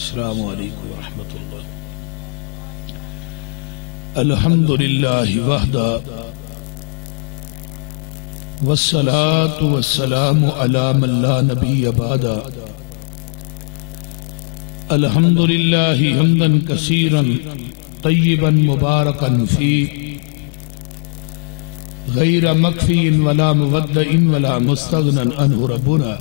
السلام علیکم ورحمۃ اللہ. الحمد للہ وحدہ والصلاة والسلام علی من لا نبی بعدہ. الحمد للہ حمدا کثیرا طیبا مبارکا فیہ غیر مکفی ولا مودع ولا مستغنى عنہ ربنا.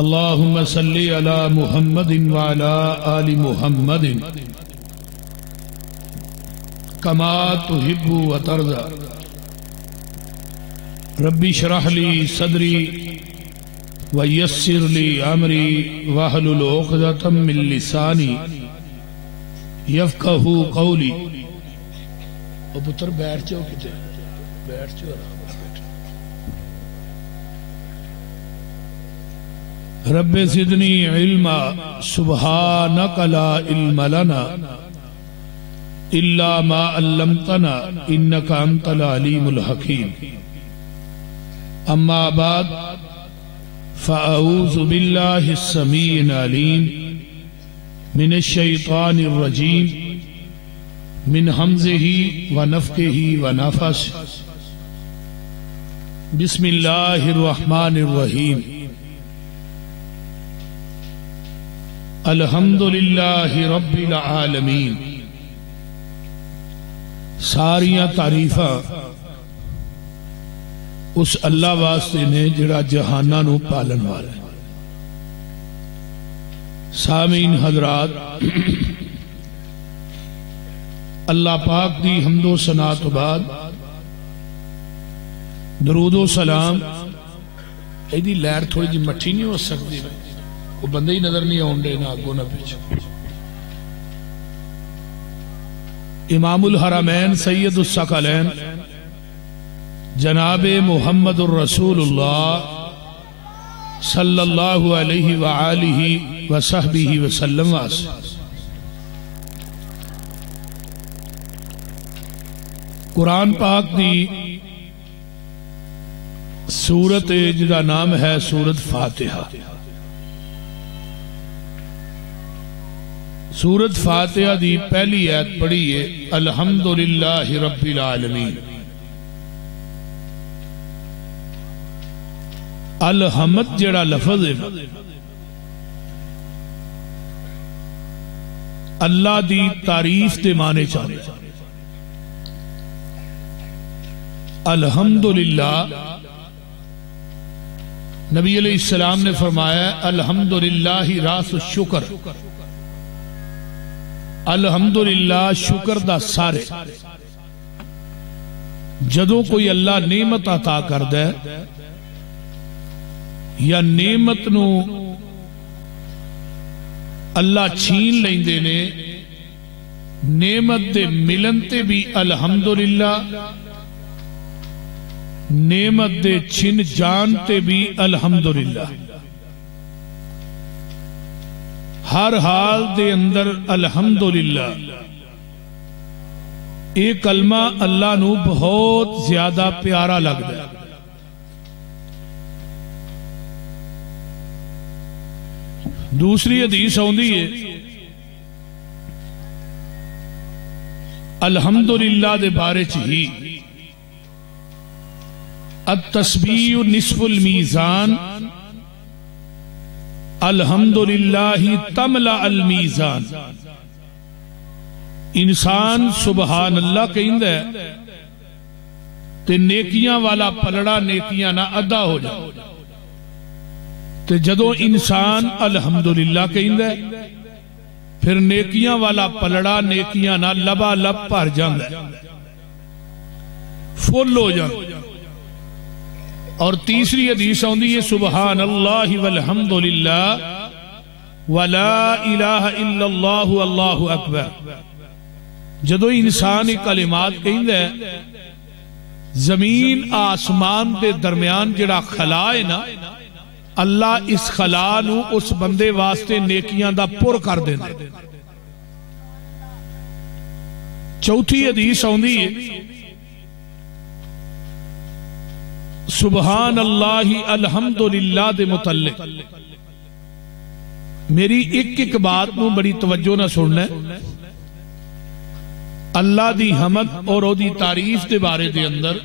اللہم صلی علی محمد وعلی آل محمد کما تحب وترضى. ربی اشرح لی صدری ویسر لی امری واحلل عقدۃ من لسانی یفقہوا قولی. او پتر بیٹھ جاؤ کتے بیٹھ جاؤ آرام سے بیٹھ. رب زدنی علما سبحانک لا علم لنا الا ما علمتنا انک انت العلیم الحکیم. اما بعد فاعوذ باللہ السمیع العلیم من الشیطان الرجیم من حمزہ ونفخہ ونفثہ. بسم اللہ الرحمن الرحیم. الحمد للہ رب العالمین. ساریاں تعریفاں اس اللہ واسطے نے جڑا جہانہ نو پالن والا ہے. سامعین حضرات، اللہ پاک دی حمد و ثنا تو بعد درود و سلام. ایدی لہر تھوڑی جی مٹھی نہیں ہو سکتی، وہ بندے ہی نظر نہیں آن رہے، نہ آگو نہ پیچھے. امام الحرمین سید الثقلین جناب محمد الرسول اللہ صلی اللہ علیہ وآلہ وصحبہ وسلم واسے. قرآن پاک دی سورت جدا نام ہے سورت فاتحہ. سورت فاتحہ دی پہلی آیت پڑھی ہے الحمدللہ رب العالمین. الحمد جڑا لفظ ہے اللہ دی تعریف دے معنی چاہتے. الحمدللہ نبی علیہ السلام نے فرمایا الحمدللہ راس الشکر. الحمدللہ شکر دا سارے. جدوں کوئی اللہ نعمت عطا کر دے یا نعمت نو اللہ چھین لیندے نے، نعمت دے ملن تے بھی الحمدللہ، نعمت دے چھن جان تے بھی الحمدللہ. ہر حال دے اندر الحمدللہ. ایک کلمہ اللہ نو بہت زیادہ پیارا لگ دیا. دوسری حدیث ہوندی ہے الحمدللہ دے بارے چہی التسبیح نصف المیزان الحمدللہ تملأ المیزان. انسان سبحان اللہ کہندہ ہے تے نیکیاں والا پلڑا نیکیاں نہ ادا ہو جائے. تے جدوں انسان الحمدللہ کہندہ ہے پھر نیکیاں والا پلڑا نیکیاں نہ لبا لب پر جاندہ ہے، فل ہو جاندہ. اور تیسری حدیث ہوندی ہے سبحان اللہ والحمدللہ ولا الہ الا اللہ واللہ اکبر. جدو انسان کلمات کہندہ ہے زمین آسمان دے درمیان جڑا خلا ہے نا، اللہ اس خلا نو اس بندے واسطے نیکیاں دا پر کر دینا. چوتھی حدیث ہوندی ہے سبحان اللہ الحمدللہ دے متعلق میری ایک ایک بات نو بڑی توجہ نہ سننا ہے. اللہ دی حمد اور او دی تعریف دے بارے دے اندر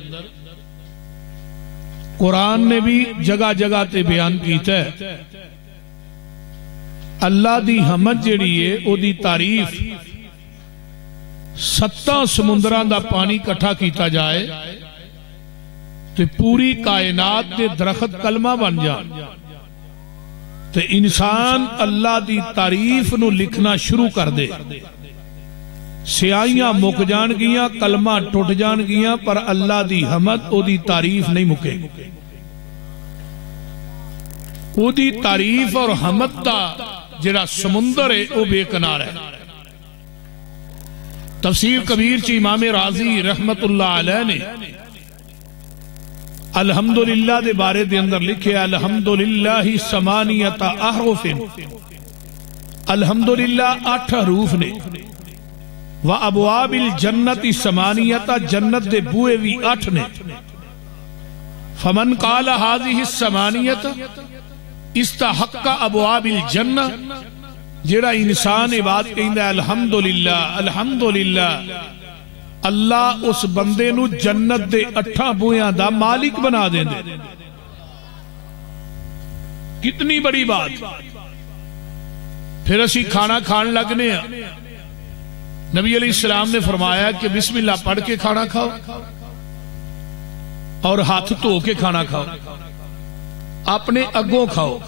قرآن نے بھی جگہ جگہ تے بیان کیتا ہے. اللہ دی حمد جڑی ہے او دی تعریف 7 سمندران دا پانی کٹھا کیتا جائے تو پوری کائنات دے درخت کلمہ بن جان، تو انسان اللہ دی تعریف نو لکھنا شروع کر دے. سیاہیاں مک جان گیاں، کلمہ ٹوٹ جان گیاں، پر اللہ دی حمد او دی تعریف نہیں مکے. او دی تعریف اور حمد دا جڑا سمندر ہے او بے کنار ہے. تفسیر کبیر چی امام رازی رحمت اللہ علیہ نے الحمدللہ دے بارے دے اندر لکھے الحمدللہ ثمانیۃ احرف، الحمدللہ 8 حروف نے. وابواب الجنت ثمانیۃ، جنت دے بوئے بھی 8 نے. فمن قال هذه الثمانیۃ استحق ابواب الجنہ، جڑا انسان بات کہندا ہے الحمدللہ الحمدللہ، اللہ اس بندے نو جنت دے 8 بویاں دا مالک بنا دیں دے. کتنی بڑی بات. پھر اسی کھانا کھان لگنے ہیں، نبی علیہ السلام نے فرمایا کہ بسم اللہ پڑھ کے کھانا کھاؤ اور ہاتھ دھو کے کھانا کھاؤ، اپنے اگوں کھاؤ.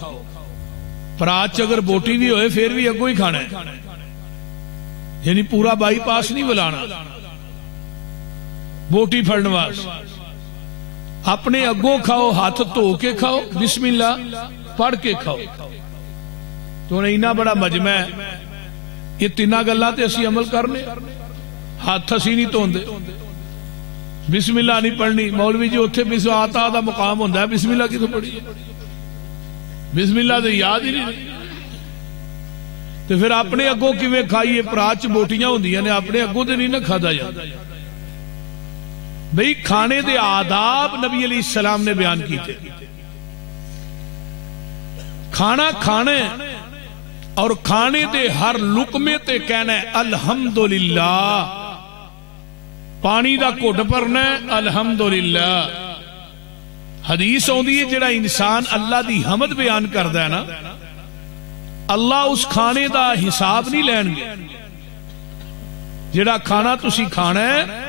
پراچ اگر بوٹی بھی ہوئے پھر بھی اگوں ہی کھانا ہے، یعنی پورا بائی پاس نہیں بلانا بوٹی پھڑنے واس. اپنے اگوں کھاؤ، ہاتھ دھو کے کھاؤ، بسم اللہ پڑھ کے کھاؤ. تو اینا بڑا مجمع ہے، یہ 3 گلاں تے اسی عمل کرنے. ہاتھ اسی نہیں دھوندے، بسم اللہ نہیں پڑھنی. مولوی جی اتھے بسم آتا دا مقام ہوندہ ہے، بسم اللہ کی تو پڑھی ہے، بسم اللہ دے یاد ہی نہیں. تو پھر اپنے اگوں کیویں کھائیے؟ پراچ بوٹیاں ہوندیاں نے، اپنے اگوں دے نہیں نہ کھادا جاتا. بھئی کھانے دے آداب نبی علیہ السلام نے بیان کی تھے. کھانا کھانے اور کھانے دے ہر لقمے تے کہنا ہے الحمدللہ. پانی دا گھٹ بھرنا ہے الحمدللہ. حدیث ہوندی ہے جڑا انسان اللہ دی حمد بیان کردا ہے نا، اللہ اس کھانے دا حساب نہیں لین گے. جڑا کھانا تسی کھانا ہے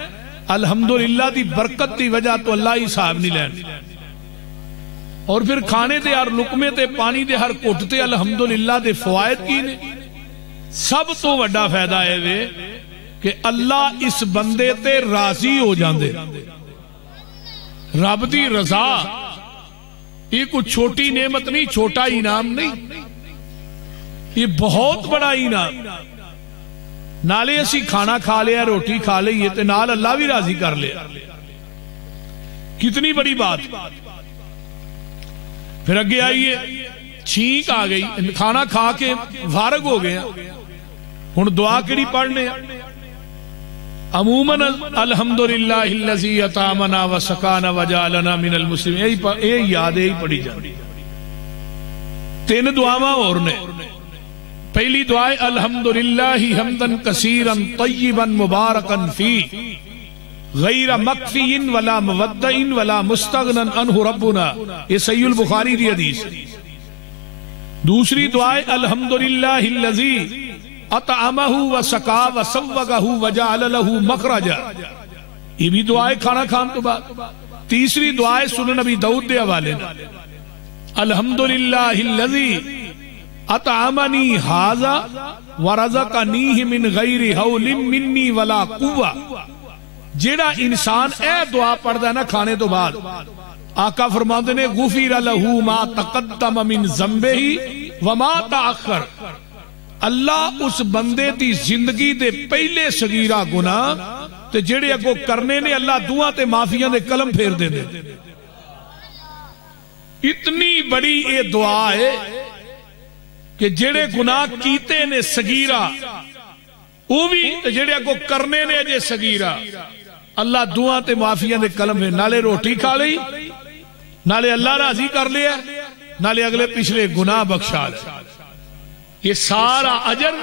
الحمدللہ دی برکت دی وجہ تو اللہ حساب نہیں لین. اور پھر کھانے دے ہر لقمے تے پانی دے ہر گھٹ تے الحمدللہ دے فوائد کی نے. سب تو بڑا فائدہ ہے وے کہ اللہ اس بندے تے راضی ہو جاندے. رب دی رضا یہ کوئی چھوٹی نعمت نہیں، چھوٹا انعام نہیں، یہ بہت بڑا انعام. نالے اسی کھانا کھا لیا، روٹی کھا لئیے تے نال اللہ بھی راضی کر لیا. کتنی بڑی بات. پھر اگے آئیے، چھینک آ گئی، کھانا کھا کے فارغ ہو گیا، ہن دعا کیڑی پڑھنے؟ عموماً الحمدللہ الذی اطعمنا وسقانا وجعلنا من المسلمین، اے یاد ہی پڑھی جاتی. 3 دعاواں اور نے. پہلی دعا ہے الحمدللہ حمدا کثیرا طیبا مبارکا فی غیر مکفی ولا مودع ولا مستغنا عنہ ربنا. یہ صحیح البخاری دی حدیث. دوسری دعا ہے الحمدللہ الذی اطعمہ وسقا وسوغہ وجعل لہ مخرجا. یہ بھی دعا ہے کھانا کھان تو بعد. تیسری دعا ہے سنن نبی داؤد دے حوالے الحمدللہ الذی اطعمنی ھذا ورزقنیہ من غیر حول منی ولا قوہ. جیڑا انسان اے دعا پڑھدا ہے نا کھانے تو بعد، آقا فرماندے نے غفر لہ ما تقدم من ذنبہ وما تاخر. اللہ اس بندے دی زندگی دے پہلے صغیرہ گناہ تے جڑے اگوں کرنے نے اللہ دعا تے معافیاں دے قلم پھیر دے دے. اتنی بڑی اے دعا ہے کہ جڑے گناہ کیتے نے صغیرہ وہ بھی جڑے اگوں کرنے نے اجے صغیرہ، اللہ دعا تے معافیاں دے قلم پھیر. نالے روٹی کھا لئی، نالے اللہ راضی کر لیا، نالے اگلے پچھلے گناہ بخشا لیا. یہ سارا اجر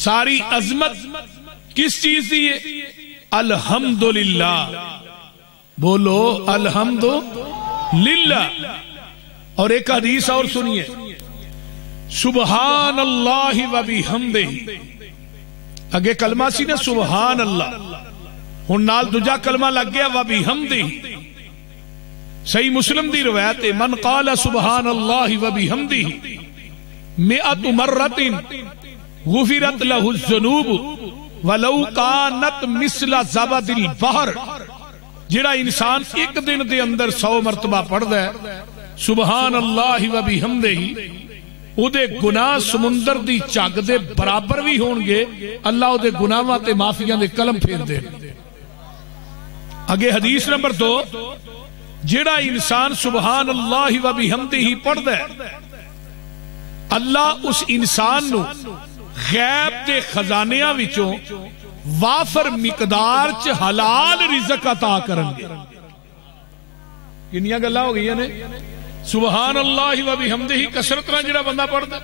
ساری عظمت کس چیز دی ہے؟ الحمدللہ. بولو الحمدللہ. اور ایک حدیث اور سنیے، سبحان اللہ و بحمدہ. اگے کلمہ سی نا سبحان اللہ، ہن نال دوجا کلمہ لگ گیا و بحمدہ. صحیح مسلم دی روایت ہے، من قال سبحان اللہ و بحمدہ 100 مرۃ غفرت له الذنوب ولو كانت مثل زبد البحر. جڑا انسان ایک دن دے اندر 100 مرتبہ پڑھدا ہے سبحان اللہ و بحمدہ، او دے گناہ سمندر دی جھگ دے برابر بھی ہون گے. اللہ او دے گناہاں تے معافیاں دے قلم پھیر دے. اگے حدیث نمبر 2، جڑا انسان سبحان اللہ و بحمدہ پڑھدا ہے اللہ اس انسان نو غیب دے خزانیاں وچوں وافر مقدار چ حلال رزق عطا کرن گے. کنیاں گلاں ہو گئیاں نے؟ سبحان اللہ و بحمدہ کثرت نال جڑا بندہ پڑھدا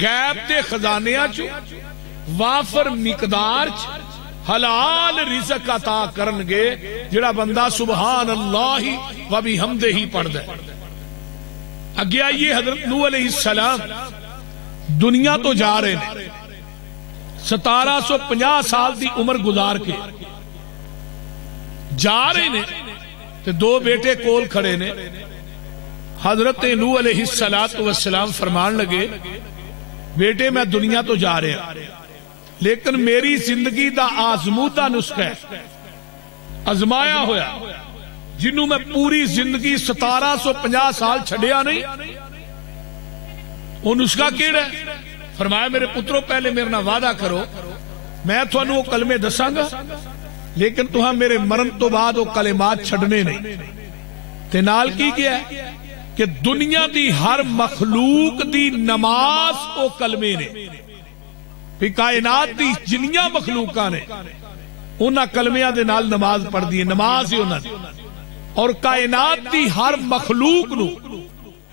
غیب دے خزانیاں چ وافر مقدار چ حلال رزق عطا کرن گے جڑا بندہ سبحان اللہ و بحمدہ پڑھدا ہے. اگے آئیے، حضرت نوح علیہ السلام دنیا تو جا رہے ہیں، 1750 سال دی عمر گزار کے جا رہے ہیں، تے 2 بیٹے کول کھڑے نے. حضرت نوح علیہ السلام فرمان لگے، بیٹے میں دنیا تو جا رہے ہیں لیکن میری زندگی دا آزمودہ نسخہ ہے، ازمایا ہویا، جنہوں میں پوری زندگی 1750 سال چھڑیا نہیں. وہ نسخہ کیڑا ہے؟ فرمایا میرے پتروں پہلے میرے نہ وعدہ کرو، میں تھانوں وہ کلمے دساں گا لیکن تہاں میرے مرن تو بعد وہ کلمات چھڑنے نہیں. تے نال کی کیا ہے کہ دنیا دی ہر مخلوق دی نماز او کلمے نے. پھر کائنات دی جنیاں مخلوقاں نے انہاں کلمیاں دے نال نماز پڑھ دی، نماز ہی انہاں نے. اور کائنات دی ہر مخلوق نو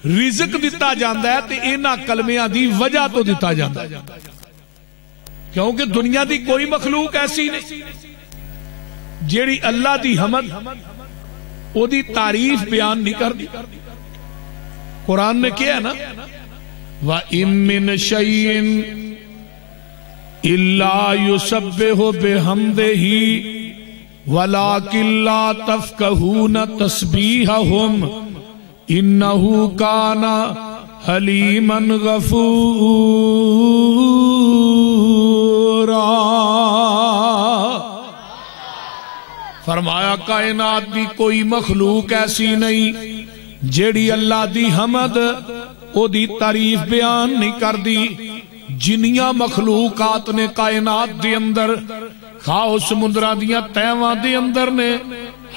رزق دیتا جاندہ ہے تے انہاں کلمیاں دی وجہ تو دیتا جاندہ ہے، کیونکہ دنیا دی کوئی مخلوق ایسی نہیں جیڑی اللہ دی حمد او دی تعریف بیان نہیں کر دی. قرآن نے کیا ہے نا، وَإِن مِّن شَيْءٍ إِلَّا يُسَبِّحُ بِحَمْدِهِ وَلَكِن لَّا تَفْقَهُونَ تَسْبِيحَهُمْ إِنَّهُ كَانَ حَلِيمًا غَفُورًا. فرمایا کائنات دی کوئی مخلوق ایسی نہیں جیڑی اللہ دی حمد او دی تعریف بیان نہیں کر دی. جنیاں مخلوقات نے کائنات دے اندر، خواہ سمندراں دیاں تہواں دے اندر نے،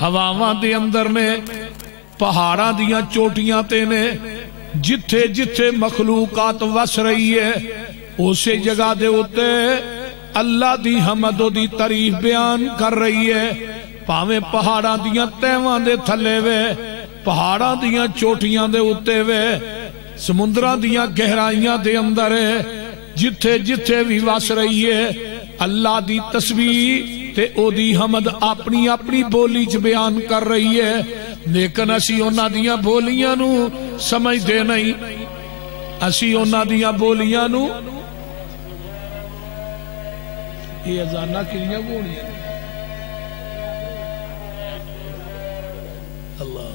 ہواواں دے اندر نے، پہاڑاں دیاں چوٹیاں تے نے، جتھے جتھے مخلوقات وس رہی ہے اسے جگہ دے ہوتے اللہ دی حمد و دی تعریف بیان کر رہی ہے. پاویں پہاڑاں دیاں تہواں دے تھلے وے، پہاڑاں دیاں چوٹیاں دے ہوتے وے، سمندراں دیاں گہرائیاں دے اندر ہے، جتھے جتھے بھی وس رہی ہے اللہ دی تسبیح تے او دی حمد اپنی اپنی بولی چ بیان کر رہی ہے. لیکن اسی انہاں دیاں بولیاں نو سمجھ دے نہیں، اسی انہاں دیاں بولیاں نو یہ ازانہ کلیاں بولیاں اللہ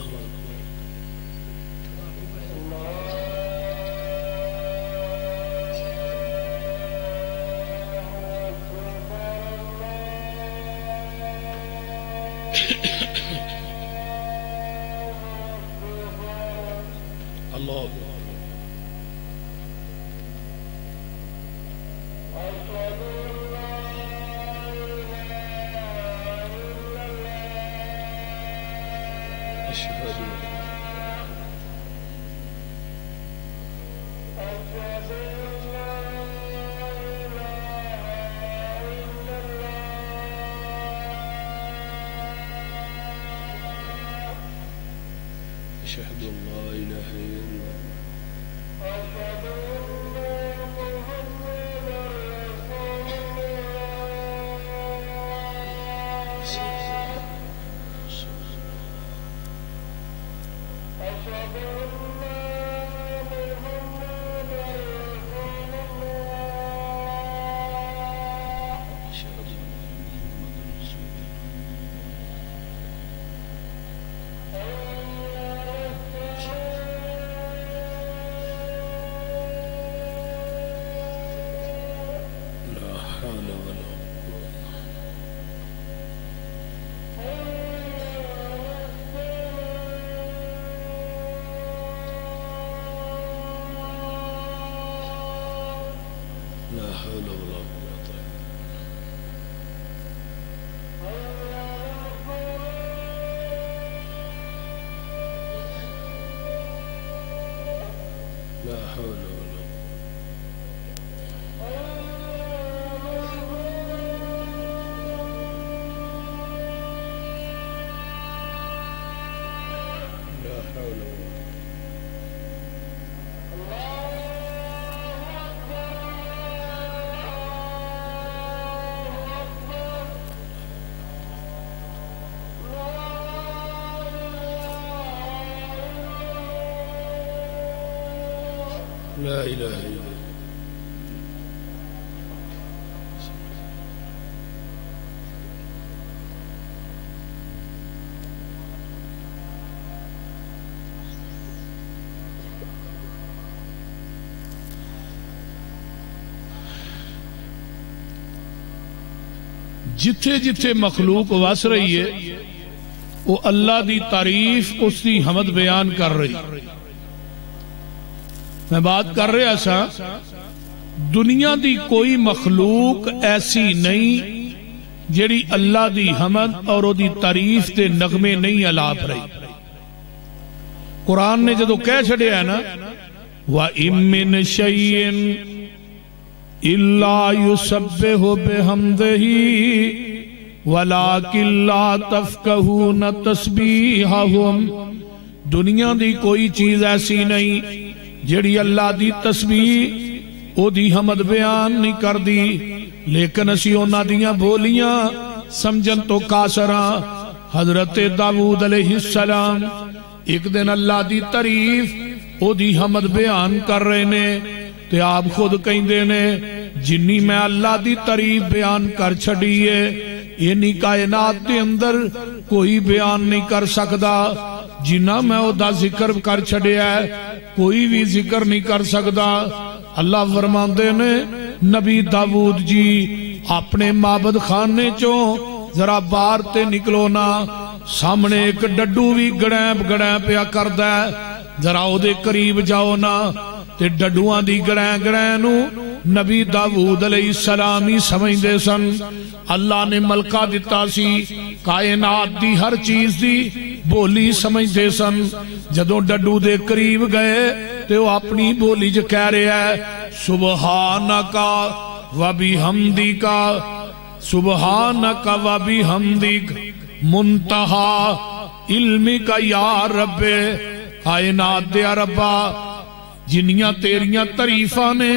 أشهد أن لا إله إلا الله لا الہ الا اللہ. جتھے جتھے مخلوق وس رہی ہے وہ اللہ دی تعریف اس دی حمد بیان کر رہی. میں بات کر رہا سا دنیا دی کوئی مخلوق ایسی نہیں جیڑی اللہ دی حمد اور او دی تعریف دے نغمے نہیں الاپ رہی. قرآن نے جدو کہہ چھڑے ہے نا وَإِن مِّن شَيْءٍ إِلَّا يُسَبِّحُ بِحَمْدِهِ وَلَكِن لَّا تَفْقَهُونَ تَسْبِيحَهُمْ. دنیا دی کوئی چیز ایسی نہیں جڑی اللہ دی تسبیح او دی حمد بیان نہیں کر دی لیکن اسی اونا دیاں بولیاں سمجھن تو کاسراں. حضرت داؤد علیہ السلام ایک دن اللہ دی تعریف او دی حمد بیان کر رہے نے تے آپ خود کہندے نے جنی میں اللہ دی تعریف بیان کر چھڑیے اینی کائنات دے اندر کوئی بیان نہیں کر سکدا جنہ میں او دا ذکر کر چھڑیا ہے کوئی بھی ذکر نہیں کر سکدا. اللہ فرماندے نے نبی داؤد جی اپنے معبد خانے چوں ذرا باہر تے نکلو نا سامنے ایک ڈڈو بھی گڑیب پیا کردا ہے ذرا او دے قریب جاؤ نا تے ڈڈوان دی گڑیں نو نبی داؤد علیہ السلام ہی سمجھ دے سن. اللہ نے ملکہ دیتا سی کائنات دی ہر چیز دی بولی سمجھ دے سن. جدوں ڈڈو دے قریب گئے تے وہ اپنی بولی جو کہہ رہے ہیں سبحانکا و بحمدکا سبحانکا و بحمدک منتہا علمکا یا رب. کائنات دے ربا جنیاں تیریاں تعریفاں نے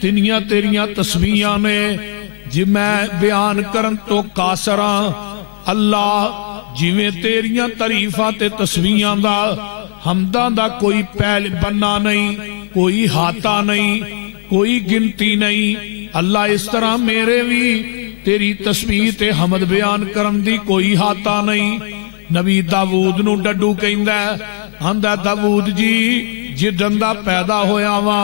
تنیاں تیریاں تسبیحاں نے جی میں بیان کرن تو قاصراں. اللہ جویں تیریاں تعریفاں تے تسبیحاں دا حمداں دا کوئی پہل بننا نہیں کوئی ہاتھا نہیں کوئی گنتی نہیں. اللہ اس طرح میرے بھی تیری تسبیح تے حمد بیان کرن دی کوئی ہاتھا نہیں. نبی داؤد نو ڈڈو کہندا ہے آندا داؤد جی جدن دا پیدا ہویا وا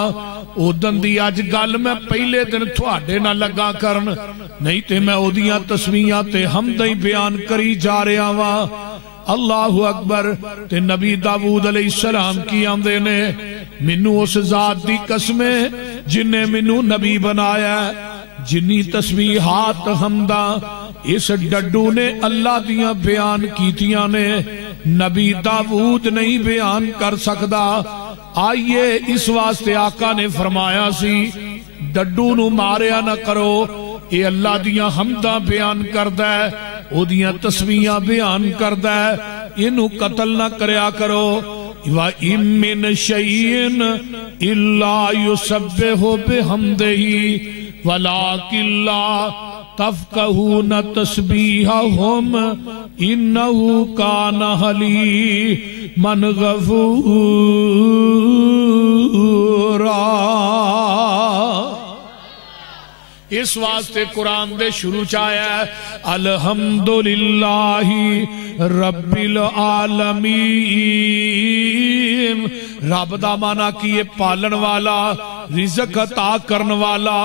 اودن دی اج گل میں پہلے دن تھوڑے نہ لگا کرن نہیں تے میں اودیاں تسبیحاں تے حمداں بیان کری جا رہا وا. اللہ اکبر. تے نبی داؤد علیہ السلام کی آندے نے مینوں اس ذات دی قسم جن نے مینوں نبی بنایا جنی تسبیحات حمداں اس ڈڈو نے اللہ دیاں بیان کیتیاں نے نبی داؤد نہیں بیان کر سکدا. آئیے اس واسطے آقا نے فرمایا سی ڈڈو نو ماریا نہ کرو اے اللہ دیاں حمداں بیان کردہ ہے او دیاں تسبیحاں بیان کردہ ہے انہوں قتل نہ کریا کرو. وَإِن مِّن شَيْءٍ إِلَّا يُسَبِّحُ بِحَمْدِهِ وَلَكِن لَّا تفقهون تسبیحهم انه کان حلیما غفورا۔ اس واسطے قرآن دے شروع چایا ہے الحمدللہ رب العالمین۔ رب دا مانا کیے پالن والا، رزق عطا کرن والا،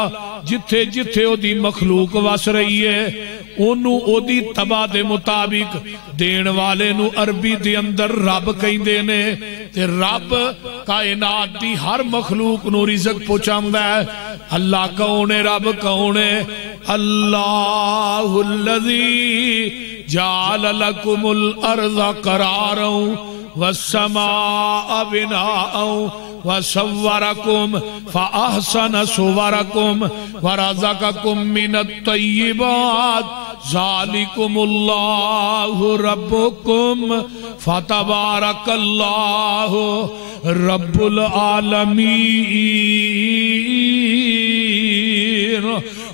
جتھے جتھے او دی مخلوق وس رہی ہے اونوں او دی تباہ دے مطابق دین والے نو عربی دے اندر رب کہندے نے، تے رب کائنات دی ہر مخلوق نو رزق پہنچاندا ہے۔ اللہ کون ہے؟ رب کون ہے؟ اللہ الذی جعل لکم الارض قرارا والسماء بناء وصورکم فاحسن صورکم ورزقکم من الطیبات ذالکم اللہ ربکم فتبارک اللہ رب العالمین۔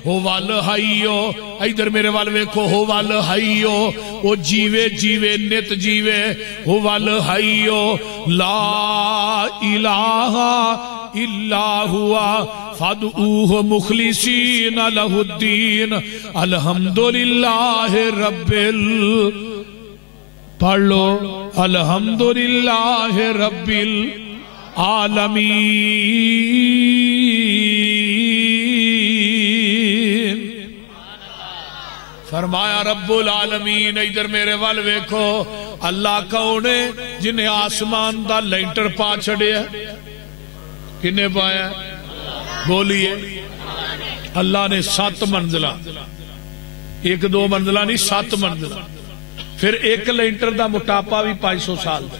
ہو والحیو، ادھر میرے وال ویکھو، ہو والحیو، او جیوے جیوے نت جیوے، ہو والحیو لا الہ الا ہوا فادعوہ مخلصین لہ الدین الحمدللہ رب پڑھ لو الحمدللہ رب العالمین۔ فرمایا رب العالمین، ادھر میرے وال ویکھو، اللہ کون ہے؟ جنہیں آسمان دا لینٹر پا چھڑیا، کنے پایا؟ بولیے، اللہ نے 7 منزلہ، 1-2 منزلہ نہیں 7 منزلہ، پھر ایک لینٹر دا موٹاپا بھی 500 سال دا،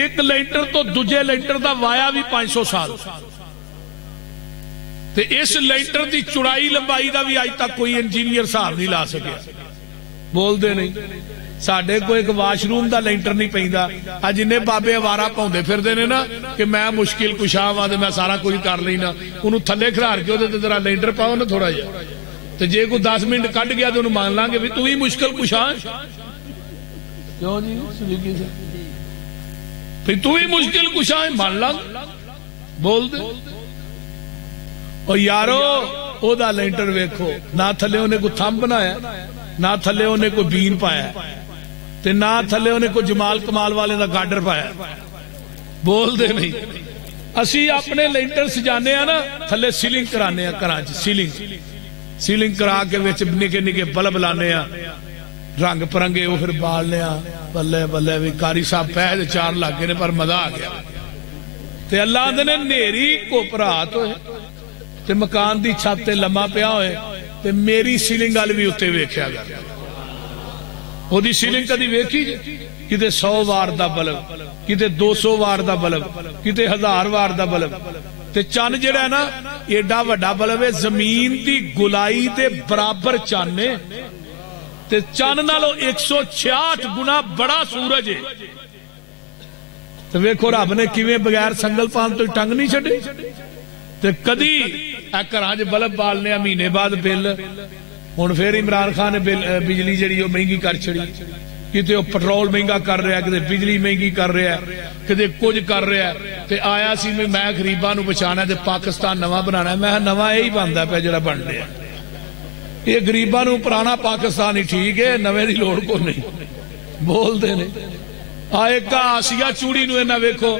ایک لینٹر تو دوجے لینٹر دا وایا بھی 500 سال، تے اس لینٹر دی چڑائی لمبائی دا بھی آج تک کوئی انجینئر صاحب نہیں لا سکیا۔ بول دے نہیں، ساڑھے کو ایک واش روم دا لینٹر نہیں پہندا، آج انہیں بابے وارا پہندے پھر دینے نا کہ میں مشکل کشاہ وہاں میں سارا کوئی کر لینا، انہوں تھلے کھرار کے ہوتے ذرا لینٹر پاؤ نا تھوڑا جا، تو جے کو 10 منٹ کٹ گیا تو انہوں مان لیں گے تو ہی مشکل کشاہ کیوں جی سلیقی سے پھر تو ہی مشکل کشاہ مان لیں بول دے۔ اور یارو او دا لینٹر ویکھو، نہ تھلے انہیں کو تھم بنایا، نہ تھلے انہیں کو بین پایا، تے نہ تھلے انہیں کو جمال کمال والے دا گارڈر پایا۔ بول دے نہیں، اسی اپنے لینٹر سجانے ہیں نا، تھلے سیلنگ کرانے ہیں، کراچ سیلنگ کرا کے ویچ نکے نکے بلب لانے ہیں، رنگ پرنگے وہ پھر بالنے ہیں، بلے بلے بھی کاری صاحب پہلے 4 لاکھے نے پر مزہ آ گیا۔ تے اللہ نے نیری کو پرات ہوئے تے مکان دی چھت تے لمحہ پیا ہوئے تے میری سیلنگ آل بھی اتے ویکھیا گیا، وہ دی سیلنگ کدی ویکھی کتے 100 وار دا بلب، کتے 200 وار دا بلب، کتے 1000 وار دا بلب، تے چان جڑا ہے نا ایڈا وڈا بلب ہے، زمین دی گلائی دے برابر چانے تے چان نالو 166 گنا بڑا سورج ہے۔ تو ویکھو رب نے کیویں بغیر سنگل پان تو ٹنگ نہیں چھڑے، تے کدی گھراں وچ بلب بالنے مہینے بعد بل، ہن پھر عمران خان نے بجلی جڑی وہ مہنگی کر چھڑی، کتے وہ پٹرول مہنگا کر رہا ہے، کتے بجلی مہنگی کر رہا ہے، کتے کچھ کر رہا ہے، تے آیا سی میں غریباں نو بچانا تے پاکستان نواں بنانا ہے، میں نواں یہی بندا پیا جڑا بن رہا ہے، یہ غریباں نو پرانا پاکستان ہی ٹھیک ہے، نویں دی لوڑ کو نہیں۔ بول دے نہیں، آئے کا آسیہ چوڑی نو اینا ویکھو،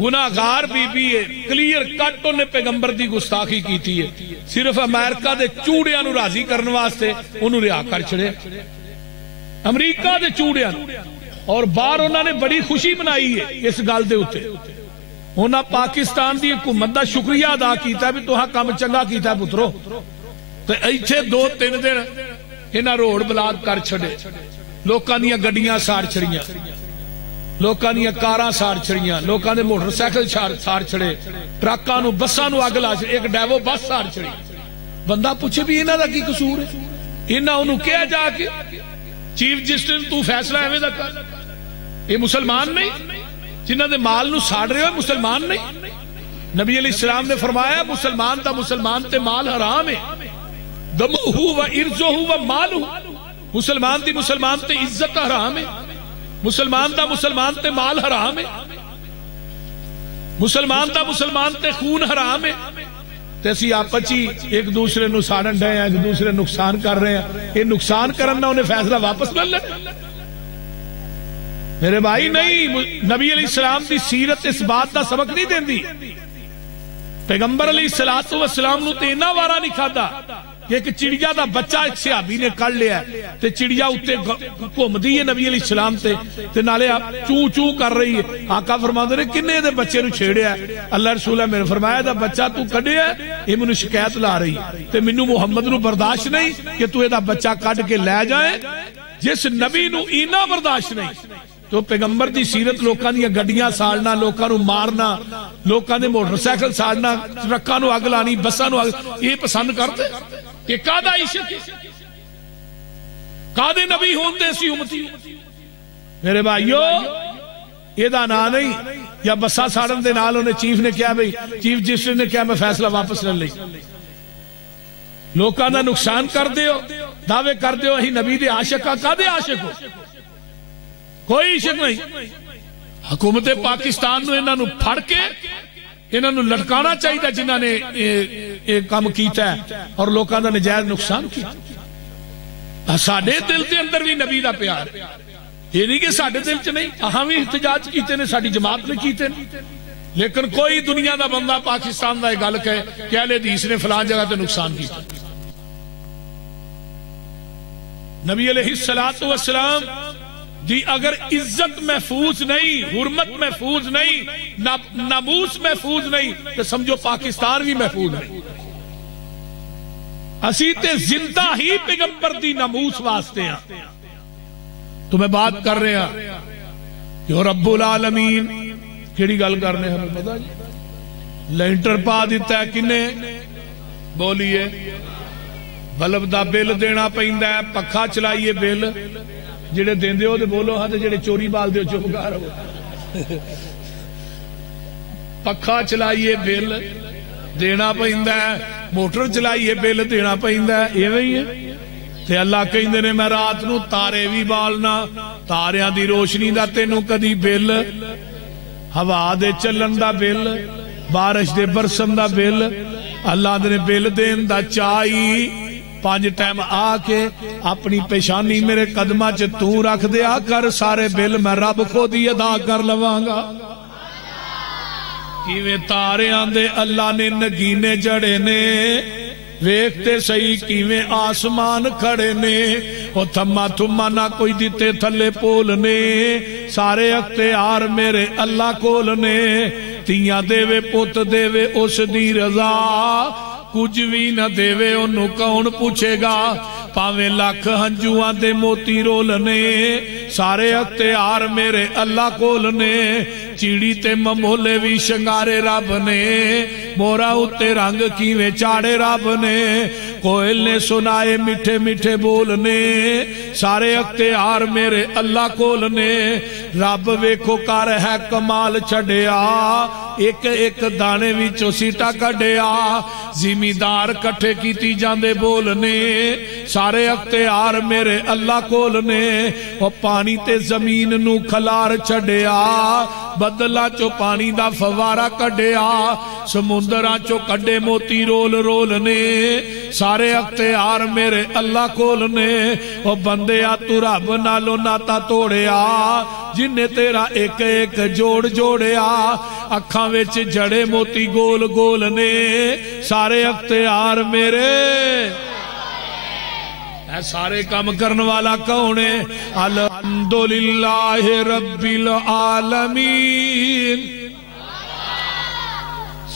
گناہگار بی بی ہے، کلیر کٹ انہیں پیغمبر دی گستاخی کی تھی ہے، صرف امریکہ دے چوڑیاں نو راضی کرنے واسطے انہوں رہا کر چھڑے، امریکہ دے چوڑیاں نو، اور باہر انہوں نے بڑی خوشی منائی ہے اس گل دے ہوتے، انہوں پاکستان دی حکومت دا شکریہ ادا کیتا ہے بھی تو ہاں کام چنگا کیتا ہے پترو، تو ایتھے 2-3 دن انہاں روڈ بلاک کر چھڑے، لوکاں دیاں گڈیاں ساڑ چھڑیاں، لوکاں دیاں کاراں ساڑ چھڑیاں، لوکاں دے موٹر سائیکل ساڑ چھڑے، ٹرکاں نو بساں نو اگ لا چھڑے، ایک ڈیوو بس ساڑ چھڑی۔ بندہ پوچھے بھی انہاں دا کی قصور ہے؟ انہاں انہوں کہا جا کے چیف جسٹس تو فیصلہ ایویں دا کر، یہ مسلمان نہیں جنہاں دے مال نو ساڑ رہے ہو، مسلمان نہیں۔ نبی علیہ السلام نے فرمایا مسلمان تے مال حرام ہے، دمہ و ارزہ و مالہ، مسلمان دی مسلمان تے عزت حرام ہے، مسلمان دا مسلمان تے مال حرام ہے، مسلمان دا مسلمان تے خون حرام ہے، تے اسی آپس ہی ایک دوسرے نو ساڑن رہے ہیں، ایک دوسرے نقصان کر رہے ہیں، یہ نقصان کرنا انہیں فیصلہ واپس مل لے۔ میرے بھائی نہیں، نبی علیہ السلام دی سیرت اس بات دا سبق نہیں دین دی۔ پیغمبر علیہ السلام نو تے اینا وارا نہیں کھادا کہ ایک چڑیا دا بچہ ایک صحابی نے کر لیا تے چڑیا اتے گھوم دی ہے نبی علیہ السلام تے نالے چوں چوں کر رہی ہے۔ آقا فرماندے نے کنے دے بچے نو چھیڑیا ہے؟ اللہ رسول میں نے فرمایا دا بچہ تو کڈیا ہے، یہ مینوں شکایت لا رہی تے مینوں محمد نو برداشت نہیں کہ تو دا بچہ کڈ کے لے جائے۔ جس نبی نو اینا برداشت نہیں تو پیغمبر دی سیرت لوکاں دی گڈیاں ساڑنا، لوکاں نو مارنا، لوکاں دے موٹر سائیکل ساڑنا، ٹرکاں نو اگ لانی، بساں نو اگ، یہ پسند کرتے کہ کادا عشق کادے نبی ہوندے سی امتی؟ میرے بھائیو یہ دا نا نہیں، یا بسا ساڑن دے نال انہیں چیف نے کیا بھئی، چیف جسٹس نے کیا میں فیصلہ واپس لے لئی، لوکاں دا نقصان کر دیو، دعوے کر دیو ہی نبی دے عاشق کا، کادے عاشق ہو؟ کوئی عشق نہیں۔ حکومت پاکستان نو انہاں نو پھڑ کے انہاں نو لٹکانا چاہیے جنہاں نے ایک کام کیتا ہے اور لوکاں دا نجائز نقصان کیتا۔ ساڈے دل دے اندر بھی نبی دا پیار، یہ نہیں کہ ساڈے دل چ نہیں، ہاں بھی احتجاج کیتے نے، ساڈی جماعت نے کیتے نے، لیکن کوئی دنیا دا بندہ پاکستان دا یہ گل کہے کہ اہل حدیث نے فلان جگہ تے نقصان کیتا۔ نبی علیہ السلام دی اگر عزت محفوظ نہیں، حرمت محفوظ نہیں، ناموس محفوظ نہیں تو سمجھو پاکستان بھی محفوظ نہیں۔ اسی تے زندہ ہی پیغمبر دی ناموس واسطے ہیں۔ تو میں بات کر رہے ہیں کہ رب العالمین کیڑی گل کرنے ہمیں پتا جی؟ لینٹر پا دیتا ہے کنے؟ بولیے، بلب دا بل دینا پیندا ہے، پکھا چلائیے بل، جڑے دیندے ہو تے بولو ہاں تے جڑے چوری بال دے ہو چپ کر ہو۔ پکھا چلائیے بل دینا پیندا ہے، موٹر چلائیے بل دینا پیندا ہے، ایویں ہی ہے۔ تے اللہ کہندے نے میں رات نو تارے بھی بالنا، تاریاں دی روشنی دا تینوں کدی بل، ہوا دے چلن دا بل، بارش دے برسن دا بل، اللہ دے بل دین دا چاہی 5 ٹائم آ کے اپنی پیشانی میرے قدمہ چ تو رکھ دیا کر، سارے بل میں رب کو دی ادا کر لواں گا۔ کیویں تارے آندے اللہ نے نگینے جڑے نے، ویکھتے صحیح کیویں آسمان کھڑے نے، او تھما تھما نہ کوئی دیتے تھلے پول نے، سارے اختیار میرے اللہ کول نے، تیاں دے وے پوت دے وے اس دی رضا، کچھ بھی نہ دے وے انہوں کون پوچھے گا، پاویں لاکھ ہنجوان دے موتی رولنے، سارے اختیار میرے اللہ کولنے، چیڑی تے ممولے بھی شنگارے رب نے، مورا اتے رنگ کیویں چاڑے رب نے، کوئل نے سنائے میٹھے میٹھے بولنے، سارے اختیار میرے اللہ کولنے، رب ویکھو کر ہے کمال چھڑیا، ایک ایک دانے وچوں سیٹا کڈیا، زمیندار کٹھے کیتی جاندے بولنے، سارے اختیار میرے اللہ کولنے، او پانی تے زمین نو کھلار چھڑیا، بدلا چو پانی دا فوارا کڈیا، سمندراں چو کڈے موتی رول رولنے، سارے اختیار میرے اللہ کولنے، او بندیا تو رب نالو ناتا توڑیا، جنہیں تیرا ایک ایک جوڑ جوڑیا، اکھاں وچ جڑے موتی گول گول نے، سارے اختیار میرے، اے سارے کام کرنے والا کون ہے؟ الحمدللہ رب العالمین،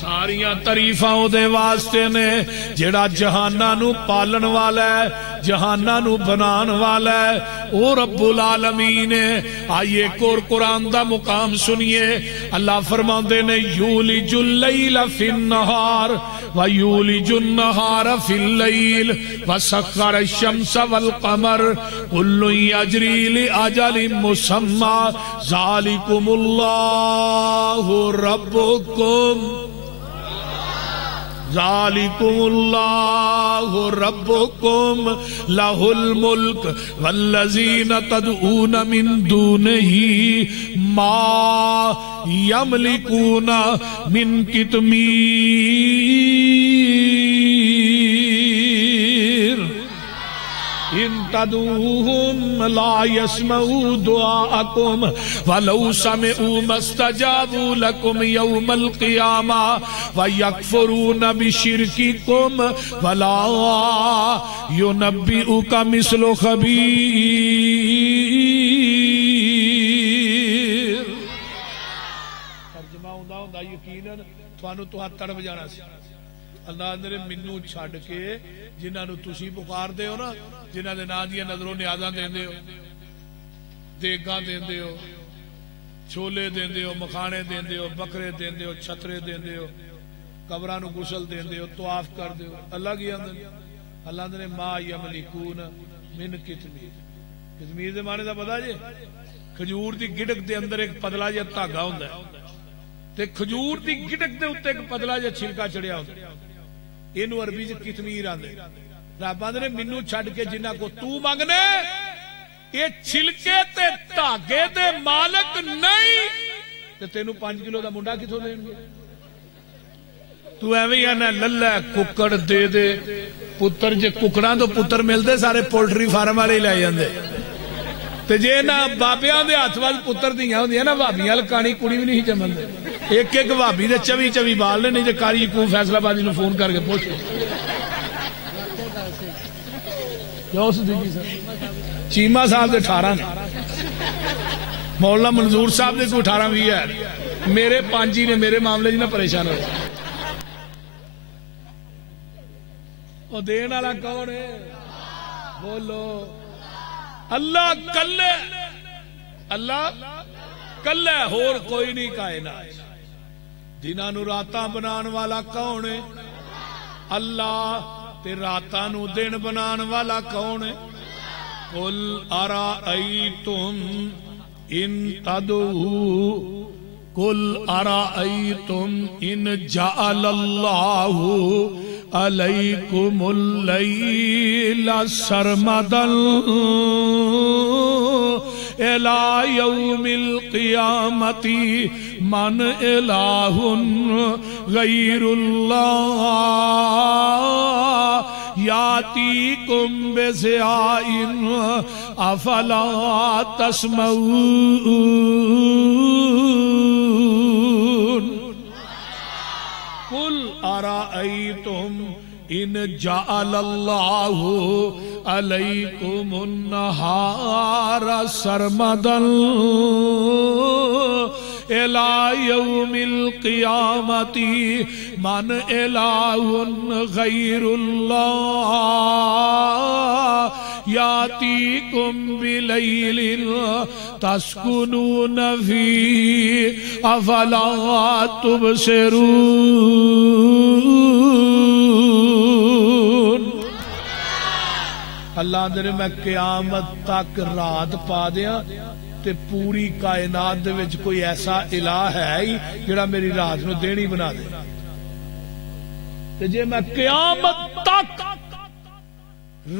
ساریاں تعریفاں دے واسطے نے جڑا جہاناں نو پالن والا ہے، جہاناں نو بنان والا ہے، او رب العالمین ہے۔ آئیے ایک اور قرآن دا مقام سنیے، اللہ فرماندے نے یولج اللیل فی النہار وَيُولِجُ النَّهَارَ فِي اللَّيْلِ وَسَخَّرَ الشَّمْسَ وَالْقَمَرَ كُلٌّ يَجْرِي لِأَجَلٍ مُّسَمًّى ذَلِكُمُ اللَّهُ رَبُّكُمْ ذالکم اللہ ربکم لہ الملک والذین تدعون من دونہ ما یملکون من قطمیر ان تدعوہم لا يسمعوا دعاءکم ولو سمعوا ما استجابوا لکم یوم القیامہ ویکفرون بشرککم ولا ینبئک مثل خبیر۔ ترجمہ ہوندا یقیناً تھانوں تو ہاتھ تڑپ جانا سی۔ اللہ نے منو چھڈ کے جنہاں نو تسی پکار دے ہو نا، جنہاں دے نام دیاں نظروں نیازاں دیندے ہو، دیگاں دیندے ہو، چھولے دیندے ہو، مکھانے دیندے ہو، بکرے دیندے ہو، چھترے دیندے ہو، قبراں نو غسل دیندے ہو، طواف کردے ہو، اللہ کی آندن اللہ نے ما یملکون من قطمیر۔ قطمیر دے معنی دا پتہ جی کھجور دی گڈک دے اندر ایک پتلا جہا دھاگا ہوندا ہے تے کھجور دی گڈک دے اوتے ایک پتلا جہا چھلکا چڑھیا ہوندا ہے، اینو عربی وچ قطمیر آندے۔ رب آندے نے مینوں چھڈ کے جنہاں کو تو منگنے یہ چھلکے تے دھاگے دے مالک نہیں تے تینوں 5 کلو دا منڈا کتھوں دین گے؟ تو ایویں آنا للہ ککڑ دے دے پتر، جے ککڑاں تو پتر ملدے سارے پولٹری فارم والے لے جاندے تے جے نہ بابیاں دے ہاتھ وال پتر دیاں ہوندیاں نا بھابیاں لکانی کڑی بھی نہیں جمندے، ایک ایک بھابی دے 24 بال نے، نہیں تے کاری کو فیصلہ بازی نو فون کر کے پوچھ چیمہ صاحب دے 18 نے، مولانا منظور صاحب دے کوئی 18-20 ہے، میرے 5 ہی نے، میرے معاملے جی نہ پریشان ہو۔ وہ دین والا کون ہے؟ بولو اللہ کلے، اللہ کلے، اور کوئی نہیں کائنات۔ دناں نو راتاں بنان والا کون ہے؟ اللہ۔ تے راتاں نو دن بنان والا کون ہے؟ قل ارائیتم ان تدعو، قل ارائیتم ان جعل اللہ علیکم اللیل سرمدا الى یوم القیامت من الہ غیر اللہ یاتیکم بضیاء افلا تسمعون۔ قل ارائیتم ان جعل اللہ علیکم النہار سرمدا الى یوم القیامت من الہ غیر اللہ یاتیکم بلیل تسکنون فیہ افلا تبصرون۔ اللہ نے میں قیامت تک رات پا دیا تے پوری کائنات دے وچ کوئی ایسا الہ ہے ہی جڑا میری رات نو دن ہی بنا دے، تے جے میں قیامت تک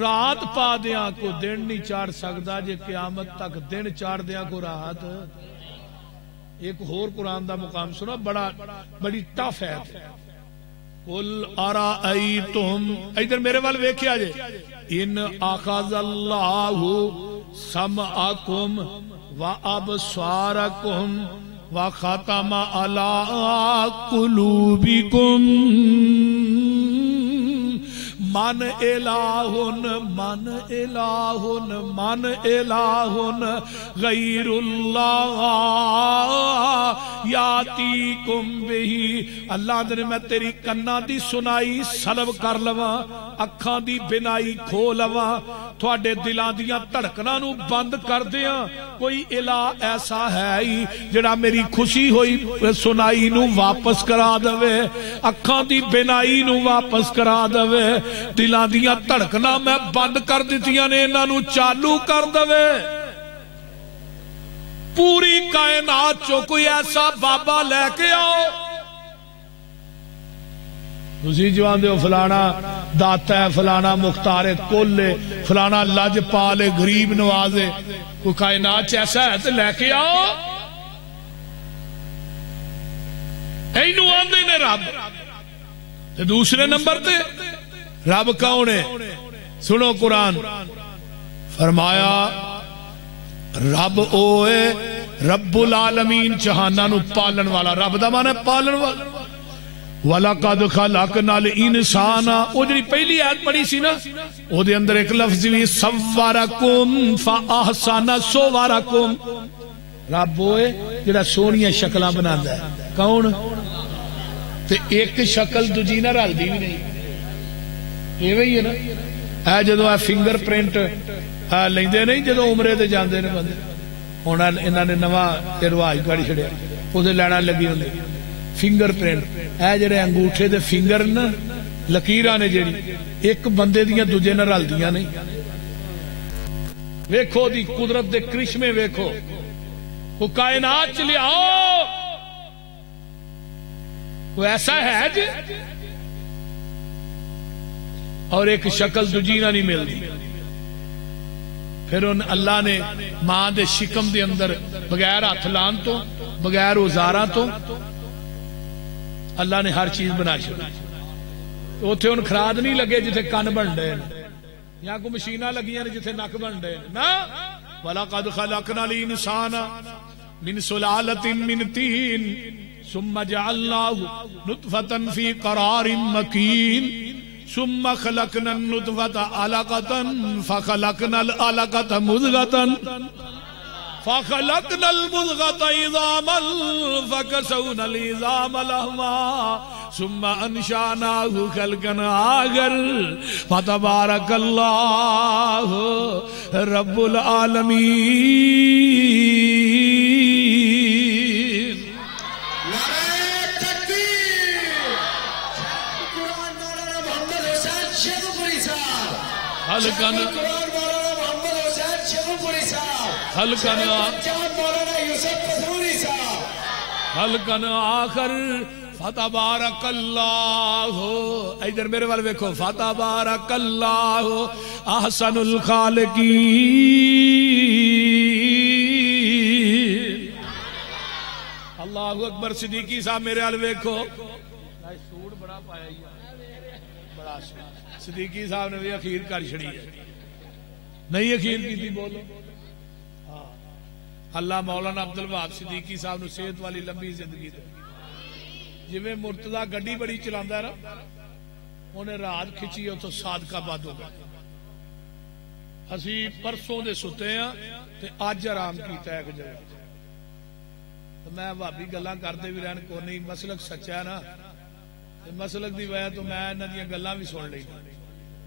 رات پا دیاں کو دن نہیں چاڑ سکدا، جے قیامت تک دن چاڑ دیاں کو رات۔ ایک اور قرآن دا مقام سنا، بڑی ٹف ہے۔ قل ارائیتم، ادھر میرے وال ویکھیا جے، ان اخذ اللہ سمعکم وابصارکم وختم علی قلوبکم من الہ من الہ من الہ غیر اللہ یاتیکم بہی۔ اللہ دے میں تیری کنا دی سنائی سلب کر لواں، اکھاں دی بینائی کھو لواں، تھوڑے دلاں دیاں دھڑکناں نو بند کر دیاں۔ کوئی الہ ایسا ہے ہی جڑا میری خوشی ہوئی سنائی نو واپس کرا دوے، اکھاں دی بینائی نو واپس کرا دوے، دلاں دیاں دھڑکناں میں بند کر دتیاں نے، انہاں نو چالو کر دوے۔ پوری کائنات چو کوئی ایسا بابا لے کے آؤ تسی جو آندے ہو فلانا داتا ہے، فلانا مختار کل ہے، فلانا لج پال ہے، غریب نواز ہے، کوئی کائنات چ ایسا ہے تو لے کے آؤ. اینو آندے نے رب. تے دوسرے نمبر تے رب کون ہے؟ سنو قرآن فرمایا رب اوے رب العالمین، جہاناں نو پالن والا. رب دا معنی پالن والا. وَلَقَدْ خَلَقْنَا الْإِنسَانَ، وہ جڑی پہلی آیت پڑھی سی نا، وہ دے اندر ایک لفظ بھی صَوَّرَكُمْ فَأَحْسَنَ صُوَرَكُمْ. رب ہوئے جڑا سونیاں شکلاں بناندا ہے. کون؟ تے ایک شکل دوجی نہ رل دی بھی نہیں. ایویں ہی ہے نا. اے جدوں اے فنگر پرنٹ لیندے نہیں جدوں عمرے تے جاندے نے بندے، ہن انہاں نے نواں رواج کڑ چھڑیا، اودے لینا لگی ہوندی فنگر پرنٹ. اے جڑے انگوٹھے دے فنگر نا لکیراں نے جڑی ایک بندے دیاں دوجے نہ رلدیاں نہیں. ویکھو دی قدرت دے کرشمے ویکھو. وہ کائنات چ لیاؤ وہ ایسا ہے جی، اور ایک شکل دوجی نہ نہیں ملتی. پھر ان اللہ نے ماں دے شکم دے اندر بغیر ہاتھ لان تو بغیر اوزاراں تو اللہ نے ہر چیز بنا چھوڑی. اوتھے ان خراد نہیں لگے جتھے کن بن ڈے یا کوئی مشیناں لگیاں جتھے نک بن ڈے نا. وَلَقَدْ خَلَقْنَا الْإِنسَانَ مِنْ سُلَالَةٍ مِنْ طِينٍ ثُمَّ جَعَلْنَاهُ نُطْفَةً فِي قَرَارٍ مَكِينٍ ثُمَّ خَلَقْنَا النُّطْفَةَ عَلَقَةً فَخَلَقْنَا الْعَلَقَةَ مُضْغَةً فَخَلَقْنَا الْمُضْغَةَ عِظَامًا فَكَسَوْنَا الْعِظَامَ لَحْمًا ثُمَّ أَنشَأْنَاهُ خَلْقًا آخَرَ فَتَبَارَكَ اللَّهُ رَبُّ الْعَالَمِينَ. خلقن آخر فتبارک اللہ. ادھر میرے والے دیکھو. فتبارک اللہ احسن الخالقین. اللہ اکبر. صدیقی صاحب میرے والے دیکھو. سوٹ بڑا پایا بڑا. صدیقی صاحب نے بھی اخیر کر چھڑی ہے. نہیں اخیر کی تھی بولو. اللہ مولانا عبدالوہاب صدیقی صاحب نے صحت والی لمبی زندگی دے. جویں مرتضی گڈی بڑی چلاندا ہے نا، انہیں رات کھچی تو صادقہ باد ہو گیا. اسی پرسوں دے ستے ہیں تے اج آرام کیتا ہے ایک جگہ. میں بھابی گلاں کردے بھی رہن کو نہیں، مسلک سچا ہے نا. مسلک دی وجہ تو میں انہاں دیاں گلاں بھی سن لئی.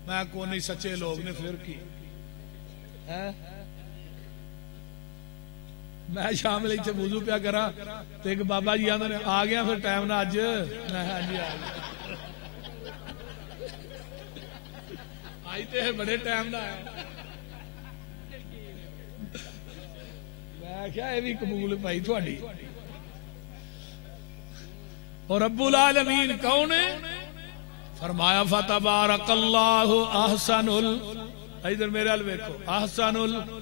میں کو نہیں سچے لوگ نے پھر کی میں شام لئی تے وضو پیا کرا تے ایک بابا جی آندے نے آ گیا پھر ٹائم نہ اج. میں ہاں جی آ گیا. آئی تے بڑے ٹائم نہ آیا. میں کیا یہ بھی قبول پائی تھوڑی. اور رب العالمین کون ہے؟ فرمایا فتبارک اللہ احسن ادھر میرے ال ویکھو احسن الخالقین.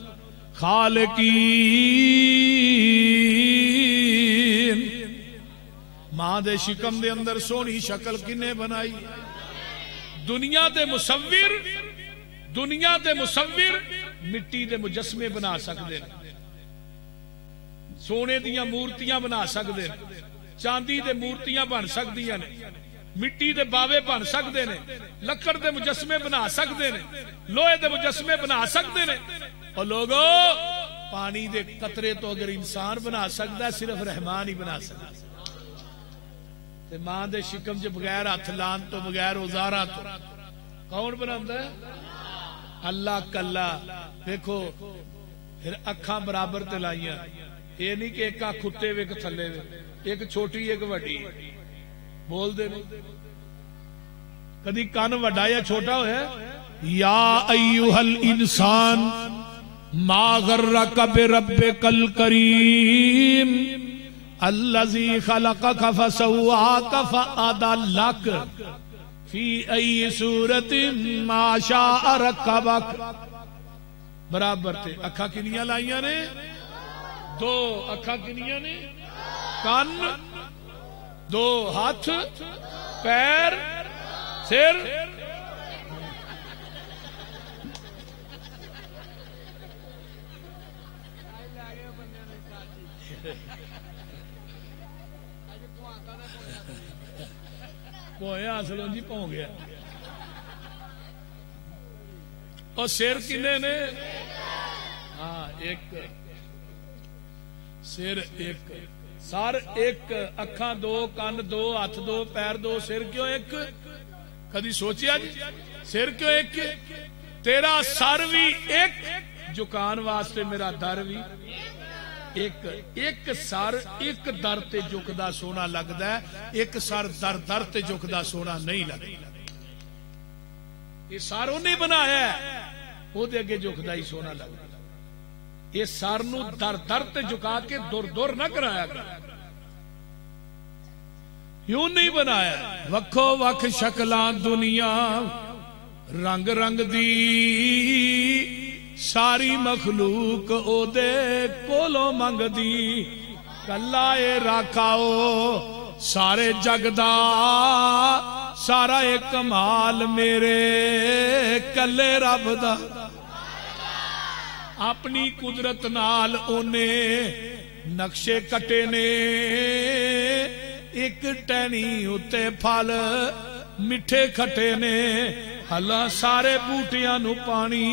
ماں دے شکم دے اندر سونی شکل کنے بنائی. دنیا دے مصور مٹی دے مجسمے بنا سکتے ہیں، سونے دیاں مورتیاں بنا سکتے ہیں، چاندی دے مورتیاں بن سکتی ہیں، مٹی دے باوے بن سکتے ہیں، لکڑ دے مجسمے بنا سکتے ہیں، لوہے دے مجسمے بنا سکتے ہیں. اور لوگوں پانی دے قطرے تو اگر انسان بنا سکتا ہے صرف رحمان ہی بنا سکتا ہے. تے ماں دے شکم جو بغیر ہاتھ لان تو بغیر اوزاراں تو کون بناتا ہے؟ اللہ کلا. دیکھو پھر اکھاں برابر تے لائیاں. یہ نہیں کہ ایک اکھ کھٹے وے ایک تھلے وے، ایک چھوٹی ایک وڈی. بول دے نہیں کدی کان وڈا یا چھوٹا ہویا. یا ایھا الانسان ما غرک بربک الکریم الذی خلقک فسواک فعدلک. فی ای صورت ما شاء رکبک. برابر تے اکھا کنیاں لائیاں نے؟ دو. اکھا کنیاں نے؟ کان، دو ہاتھ، پیر، سر. پویا اصل جی پو گیا. اور سر کنے نے؟ ہاں ایک. سر ایک، سر ایک، اکھاں دو، کان دو، ہاتھ دو، پیر دو، سر کیوں ایک؟ کدی سوچیا جی سر کیوں ایک؟ تیرا سر بھی ایک، جھکان واسطے میرا در بھی ایک. ایک سر ایک در تے جھکدا سونا لگدا ہے، ایک سر در در تے جھکدا سونا نہیں لگدا. یہ سر انہیں بنایا ہے، وہ دے اگے جھکدا ہی سونا لگدا. یہ سر نو در در تے جھکا کے دور دور نہ کرایا کر، یوں نہیں بنایا. وکھو وکھ شکلاں دنیا رنگ رنگ دی، ساری مخلوق او دے کولوں منگ دی. کلا اے راکھاؤ سارے جگ دا، سارا اے کمال میرے کلے رب دا. اپنی قدرت نال اونے نقشے کٹے نے، ایک ٹہنی اتے پھل میٹھے کھٹے نے. ہلا سارے بوٹیاں نو پانی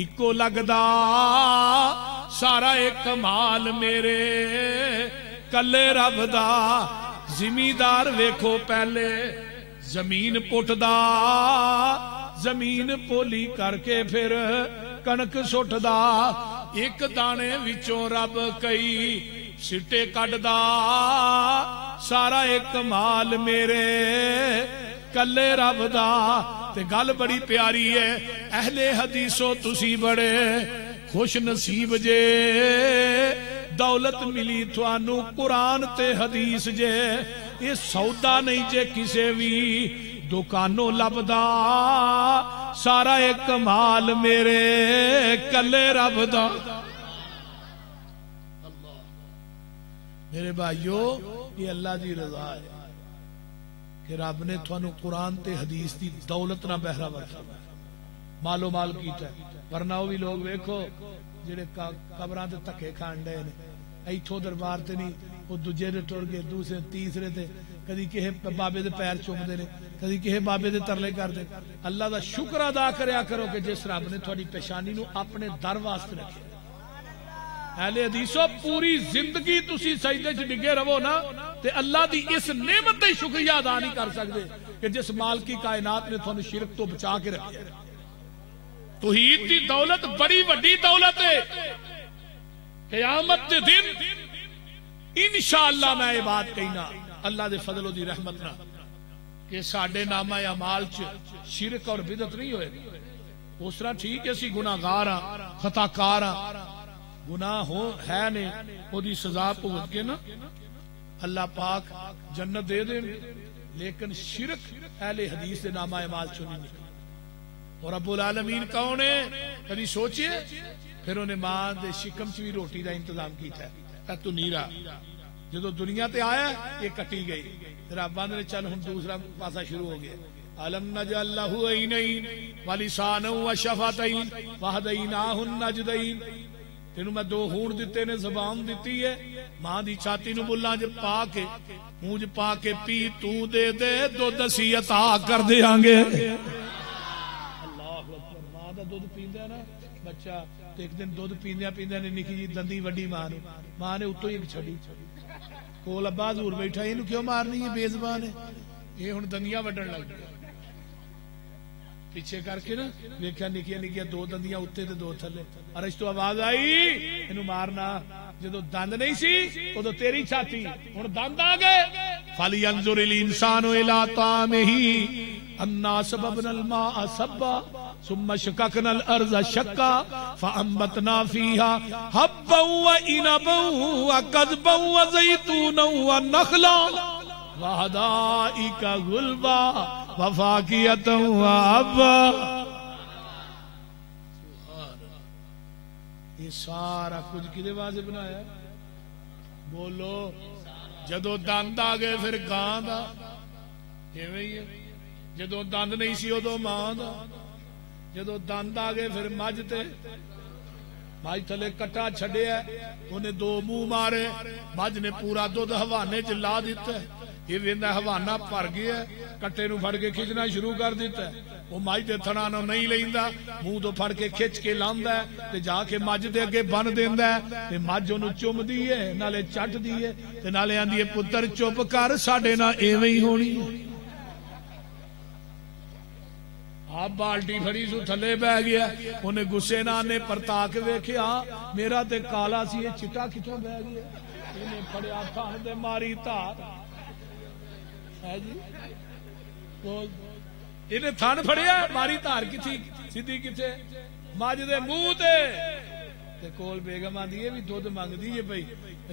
اکو لگدا، سارا ایک کمال میرے کلے رب دا. زمیندار ویکھو پہلے زمین پٹدا، زمین پولی کر کے پھر کنک سٹدا. ایک دانے وچوں رب کئی سٹے کڈدا، سارا ایک کمال میرے کلے رب دا. تے گل بڑی پیاری ہے. اہل حدیثو تسی بڑے خوش نصیب جے، دولت ملی تھانو قرآن تے حدیث جے. یہ سودا نہیں جے کسے بھی دکانوں لبدا، سارا ایک کمال میرے کلے رب دا. میرے بھائیو یہ اللہ دی رضا ہے کہ رب نے تھانو قرآن تے حدیث دی دولت نہ بہرا ورتا، مالو مال کیتا ہے. ورنہ وہ بھی لوگ ویکھو جڑے قبراں تے دھکے کھان ڈے نے، ایتھوں دربار تے نہیں، وہ دوجے دے ٹر گئے، دوسرے تیسرے تے کدی کہے بابے دے پیر چومدے نے، کدی کہے بابے دے ترلے کردے. اللہ دا شکر ادا کریا کرو کہ جس رب نے تھوڑی پیشانی نو اپنے در واسطے رکھیا. اہل حدیثو پوری زندگی تسی سجدے چ ڈگے رہو نا تے اللہ دی اس نعمت دا شکریہ ادا نہیں کر سکتے کہ جس مال کی کائنات نے تھانو شرک تو بچا کے رکھیا. توحید دی دولت بڑی وڈی دولت ہے. قیامت دے دن انشاءاللہ میں یہ بات کہنا اللہ دے فضل و دی رحمت نہ کہ ساڈے نامہ اعمال چ شرک اور بدعت نہیں ہوئے گی. اس طرح ٹھیک ہے اسی گناہگار ہاں، خطا کار ہاں، گناہ ہو ہے نے وہ دی سزا بھگت کے نا اللہ پاک جنت دے دیں، لیکن شرک اہل حدیث دے نامہ اعمال چ نہیں نکلے. اور رب العالمین کون ہے کبھی سوچئے؟ پھر انہیں ماں دے شکم چ بھی روٹی دا انتظام کیتا ہے. تو نیرا جدو دنیا تے آیا یہ کٹی گئی، رب نے چل ہن دوسرا پاسا شروع ہو گیا. علم نجعل له عینین ولسانا وشفتین وہدیناہ النجدین. تینوں میں دو ہونٹ دیتے نے، زبان دیتی ہے، ماں دی چھاتی نو بلا ج پا کے مونج پا کے پی تو دے دے دودھ اسی عطا کر دیاں گے. اللہ اکبر. ماں دا دودھ پیندا نا بچہ تے ایک دن دودھ پیندیاں پیندیاں نے نکی جی دندی وڈی ماں نے اتوں ہی چھڑی کول ابا حضور بیٹھا، اینو کیوں مارنی ہے، بے زبان ہے. یہ ہن دندیاں وڈن لگ گیا پیچھے کر کے نا ویکھیا نکیاں نکیاں دو دندیاں اوتے تے دو تھلے. ارش تو آواز آئی اینو مارنا. جدو دند نہیں سی ادو تیری چھاتی، ہن دند آ گئے. فَلْيَنْظُرِ الْإِنسَانُ إِلَىٰ طَعَامِهِ أَنَّا صَبَبْنَا الْمَاءَ صَبًّا ثُمَّ شَقَقْنَا الْأَرْضَ شَقًّا فَأَنبَتْنَا فِيهَا حَبًّا وَإِنَبًا وَقَضْبًا وَزَيْتُونًا وَنَخْلًا وحدائک غلبا وفاقیت وابا. یہ سارا کچھ کدے واسطے بنایا؟ بولو. جدو دند آ گئے پھر گاں دا، ایویں ہی ہے. جدو دند نہیں سی ادو ماں دا، جدو دند آ گئے پھر مجھ تے. مجھ تھلے کٹا چھڈیا، انہیں دو منہ مارے، مجھ نے پورا دودھ حوانے چ لا دیتا ہے. یہ ویندا حوانہ بھر گیا، کٹے نو پھڑ کے کھچنا شروع کر دیتا ہے. وہ مجھ دے تھنا نو نہیں لیندا، منہ تو پھڑ کے کھچ کے لاندا ہے تے جا کے مجھ دے اگے بن دیندا ہے تے مجھ اونوں چومدی ہے، نالے چٹ دی ہے تے نالے آندی ہے پتر چپ کر، ساڈے نال ایویں ہی ہونی ہے. آپ بالٹی پھڑی سو تھلے بہ گیا، انہیں غصے نال نے پرتا کے ویکھیا میرا تے کالا سی، یہ چٹا کتھوں بہ گیا. انہیں پھڑیا تھن تے ماری تار. ہے جی بول. انہیں تھن پھڑیا ماری تار کتھی سیدھی کتھے؟ مجھ دے منہ تے کول بیگم آندی ہے بھی دودھ منگدی ہے پئی.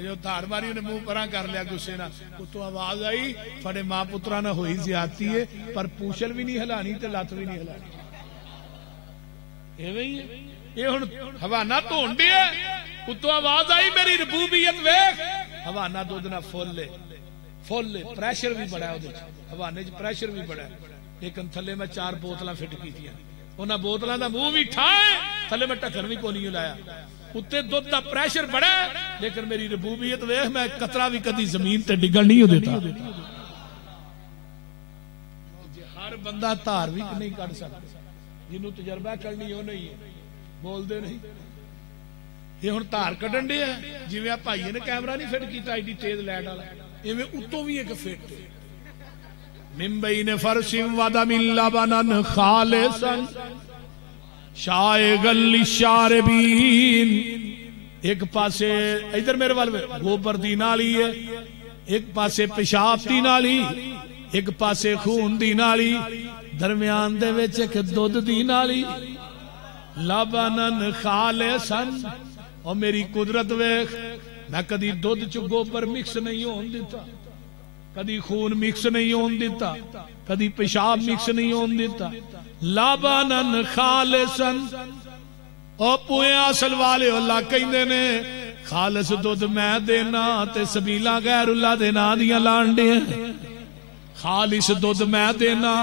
جو تار ماری انہیں منہ پراں کر لیا غصے نال. اتوں آواز آئی تھوڑے ماں پتراں نال ہوئی زیادتی ہے پر پوچھل بھی نہیں ہلانی تے لت بھی نہیں ہلانی. ایویں ہی ہے. یہ ہن حوانہ دھون ڈیا، اتوں آواز آئی میری ربوبیت ویکھ. حوانہ دودھ نال فل پریشر بھی بڑا ہے، حوانے چ پریشر بھی بڑا ہے. لیکن تھلے میں 4 بوتلاں فٹ کیتیاں، انہاں بوتلاں دا منہ بھی ٹھائے، تھلے میں ٹکن بھی کوئی نہیں لایا. اتنے دودھ دا پریشر بڑا ہے لیکن میری ربوبیت ویکھ، میں قطرہ بھی کدی زمین تے ڈگن نہیں ہو دیتا. ہر بندہ دھار بھی نہیں کر سکتا، جنوں تجربہ کرنی ہو نہیں ہے. بول دے نہیں. یہ ہن دھار کڈن دے ہے جویں آ بھائی نے کیمرہ نہیں فٹ کیتا ایڈی تیز لائٹ والا، ایویں اتوں بھی ایک فٹ. من بین فرش ودم لبنا خالصا شائغا للشاربین. ایک پاسے ادھر میرے وال گوبر دی نالی ہے، ایک پاسے پیشاب دی نالی، ایک پاسے خون دی نالی، درمیان دے وچ ایک دودھ دی نالی. لبنا خالصا. اور میری قدرت ویکھ، میں کدی دودھ چ گوبر مکس نہیں ہون دیتا، کدی خون مکس نہیں ہون دیتا، کدی پیشاب مکس نہیں ہون دیتا. لبنا خالصا. او پوئے اصل والے اللہ کہندے نے خالص دودھ میں دینا تے سبیلاں غیر اللہ دے ناں دیاں لانڈے. خالص دودھ میں دینا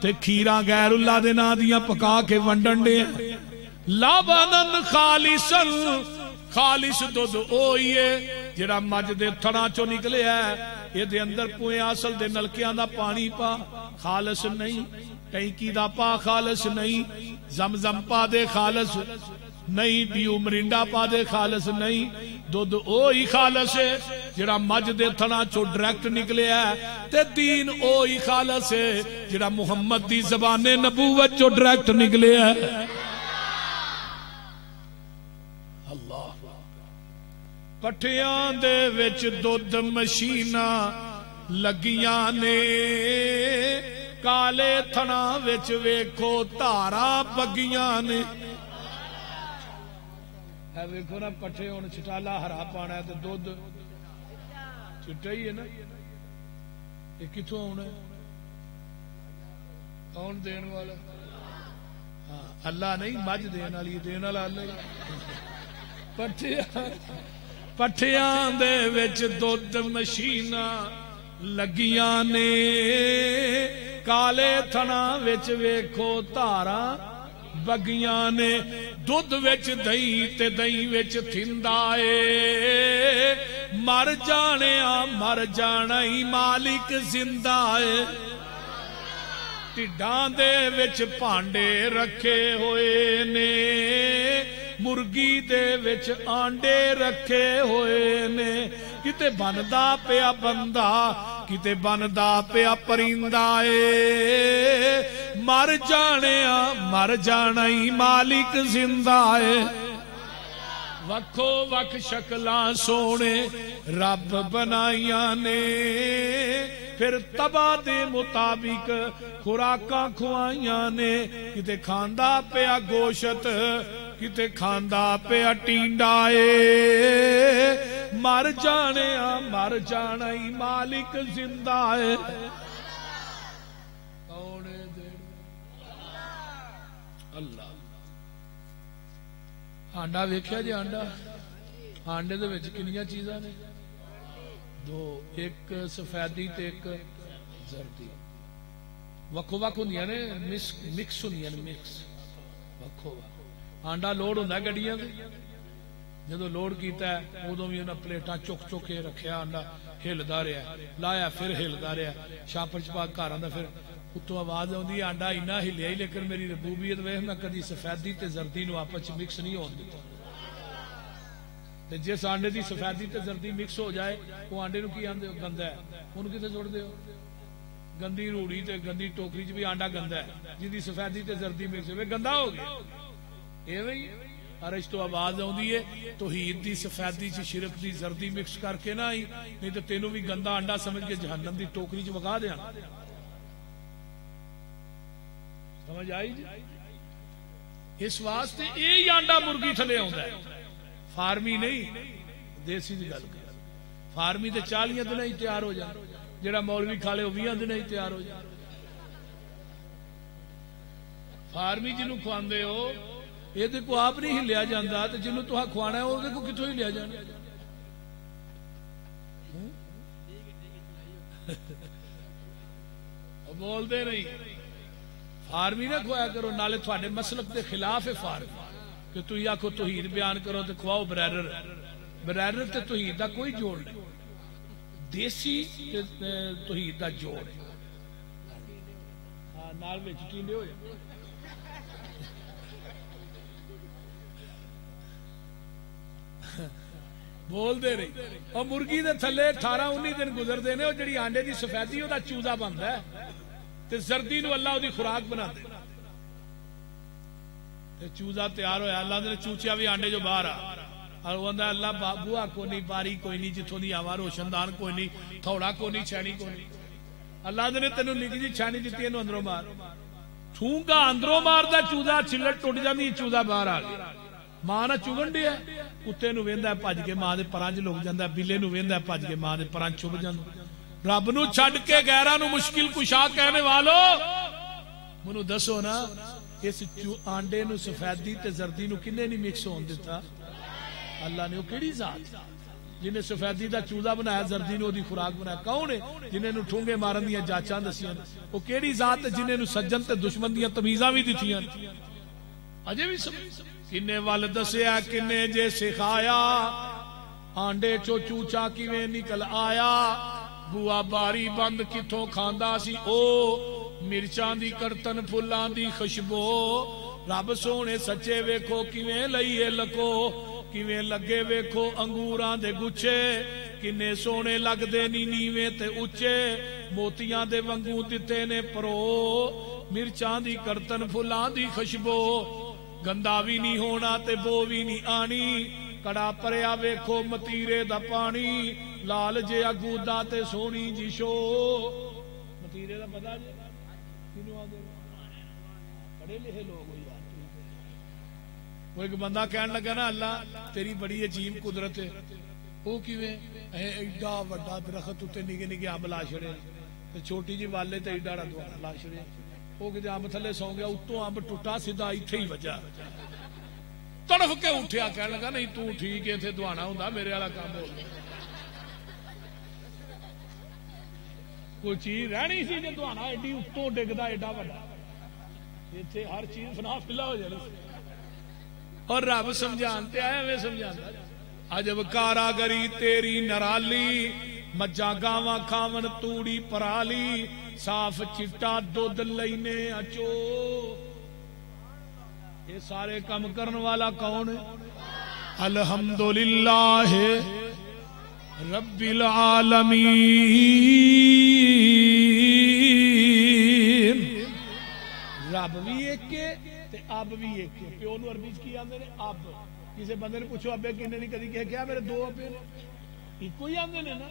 تے کھیراں غیر اللہ دے ناں دیاں پکا کے ونڈن دے. لبنا خالصا. خالص دودھ اوہی ہے جڑا مجھ دے تھڑاں چوں نکلے ہے. یہ دے اندر پوئے اصل دے نلکیاں دا پانی پا، خالص نہیں. ٹینکی دا پا، خالص نہیں. زمزم پا دے، خالص نہیں. ڈیو مرینڈا پا دے، خالص نہیں. دودھ اوہی خالص ہے جڑا مجھ دے تھنا چو ڈائریکٹ نکلے ہے. تے دین اوہی خالص ہے جڑا محمد دی زبان نبوت چو ڈائریکٹ نکلے ہے. پٹھیاں دے وچ دودھ مشیناں لگیاں نے، کالے تھنا وچ ویکھو دھاراں بگیاں نے. اے ویکھو نا پٹھے ہن چھٹالا ہرا پانا ہے تے دودھ چٹا ہی ہے نا. یہ کتھوں آنا ہے؟ کون دین والا؟ ہاں اللہ نہیں، مجھ دین والی، دین والا اللہ. پٹھیاں دے وچ دودھ مشیناں لگیاں نے، کالے تھنا وچ ویکھو دھاراں بگیاں نے. دودھ وچ دہی تے دہی وچ تھندا اے، مر جانیا مر جانا ہی مالک زندہ اے. ٹھڈاں دے وچ پانڈے رکھے ہوئے نے، مرگی دے وچ آنڈے رکھے ہوئے نے. کتے بندا پیا بندہ، کتے بندا پیا پرندہ اے، مر جانیا مر جانا ہی مالک زندہ اے. وکھو وکھ شکلاں سونے رب بنائیاں نے، پھر تباہ دے مطابق خوراکاں کھوائیاں نے. کتے کھاندا پیا گوشت، کتے کھاندا پیا ٹینڈا اے مر جانے مر جانا ہی مالک زندہ ہے اللہ آنڈا ویکھیا جی آنڈا آنڈے دے وچ کنیاں چیزاں نے دو ایک سفیدی تے ایک زردی وکھو وکھ ہوندیاں نے مکس ہوندیاں نے مکس وکھو آنڈا لوڈ ہوندا گڈیاں تے جدو لوڈ کیتا ہے ادو بھی انہاں پلیٹاں چک چک کے رکھیا آنڈا ہلدا رہا لایا پھر ہلدا رہا شاپر چ پا گھر آندا پھر اتوں آواز آندی آنڈا اینا ہلیا ہی لیکن میری ربوبیت ویکھ میں کدی سفیدی تے زردی نو آپس وچ مکس نہیں ہون دتا تے جس آنڈے دی سفیدی تے زردی مکس ہو جائے وہ آنڈے نو کی آندے گندا ہے اونوں کتے سٹ دیو گندی روڑی تے گندی ٹوکری چ بھی آنڈا گندا ہے جدی سفیدی تے زردی مکس ہوئے گندا ہو گیا ایویں عرش تو آواز آندی ہے توحید دی سفیدی چ شرک دی زردی مکس کر کے نہ آئی نہیں تے تینوں بھی گندا انڈا سمجھ کے جہنم دی ٹوکری چ وگا دیاں سمجھ آئی جی اس واسطے یہی آنڈا مرغی تھلے آندا ہے فارمی نہیں دیسی دی گل کر فارمی تے 40 دن ہی تیار ہو جائے جڑا مولوی کھا لے 20 دن ہی تیار ہو جائے فارمی جنوں کھواندے ہو یہ کو آپ نہیں ہلیا جاندہ تو جنوں تو کھوانا ہے وہ کو کتوں ہی لیا جانا بول دے نہیں فارمی نہ کھوایا کرو نالے تھوڑے مسلک دے خلاف ہے فارمی کہ تو یا کو توحید بیان کرو تو کھواؤ برائرر برائرر تے توحید دا کوئی جوڑ نہیں دیسی توحید دا جوڑ ہے نال میں چٹیندے ہو جائے بول دے رہی اور مرغی دے تھلے 18-19 دن گزر دینے اور جڑی آنڈے دی سفیدی وہ دا چوزہ بندا ہے تے زردی نو اللہ دی خوراک بنا دے تے چوزہ تیار ہویا اللہ نے چوچیا بھی آنڈے جو باہر اور وہ اندر اللہ بابوا کوئی نہیں باری کوئی نہیں جتوں دی آواز روشندان کوئی نہیں تھوڑا کوئی نہیں چھانی کوئی نہیں اللہ نے تینوں نگی جی چھانی دیتی ہے اندروں مار ٹھونکا اندروں مار دا چوزہ چھلٹ ٹوٹ جاندی چوزہ باہر آ گیا ماں نہ چگن دیا کتے نو ویندا ہے بھج کے ماں دے پراں وچ لگ جاندا ہے بلے نو ویندا ہے بھج کے ماں دے پراں چب جاندا رب نو چھڈ کے غیراں نو مشکل کشا کہنے والو منو دسو نا اس آنڈے نو سفیدی تے زردی نو کنے نہیں مکس ہون دتا اللہ نے وہ کیڑی ذات جنہیں سفیدی دا چوزہ بنایا زردی نو دی خوراک بنایا کون ہے جنہیں نو ٹھونگے مارن دیا جاچاں دسیاں وہ کیڑی ذات ہے جنہیں نو سجن تے دشمن دیا تمیزاں بھی دتیاں اجے بھی سمجھ کنے وال دسیا کنے جے سکھایا آنڈے چو چوچا کیویں نکل آیا بوا باری بند کتھوں کھاندا سی او مرچاں دی کرتن پھلاں دی خوشبو رب سونے سچے ویکھو کیویں لئیے لکو کیویں لگے ویکھو انگوراں دے گچھے کنے سونے لگ دے نی نیویں تے اچے موتیاں دے ونگوں دتے نے پرو مرچاں دی کرتن پھلاں دی خوشبو گندا بھی نہیں ہونا تے بو بھی نہیں آنی کڑا پریا ویکھو متیرے دا پانی لال جے اگودا تے سونی جی شو متیرے دا پتا جی کینوں آندے پڑھے لکھے لوگ ہوئی وہ ایک بندہ کہنے لگا نا اللہ تیری بڑی عجیب قدرت ہے وہ کیویں ایڈا وڈا درخت تے نگے نگے امب لا چھڑے تے چھوٹی جی والے تے ایڈا دوار لا چھڑے وہ کتے امب تھلے سو گیا اتوں امب ٹوٹا سیدھا ایتھے ہی وجا تڑف کے اٹھیا کہنے لگا نہیں تو ٹھیک ہے ایتھے دوانا ہوندا میرے والا کام ہو کوئی چیز رہنی سی جے دوانا ایڈی اتوں ڈگدا ایڈا وڈا ایتھے ہر چیز فنا فلا ہو جانی اور رب سمجھانتے آئے میں سمجھانتا عجب کاراگری تیری نرالی مجھا گاواں کھاون توڑی پرالی صاف چٹا دودھ لینے اچو یہ سارے کم کرن والا کون ہے الحمدللہ رب العالمین رب بھی ایک ہے اب بھی ایک ہے پیو نو عربی کی آندے نے اب کسی بندے نے پوچھو ابے کنے نہیں کدی کہہ کیا میرے دو ابے نے ایک ہی آندے نے نا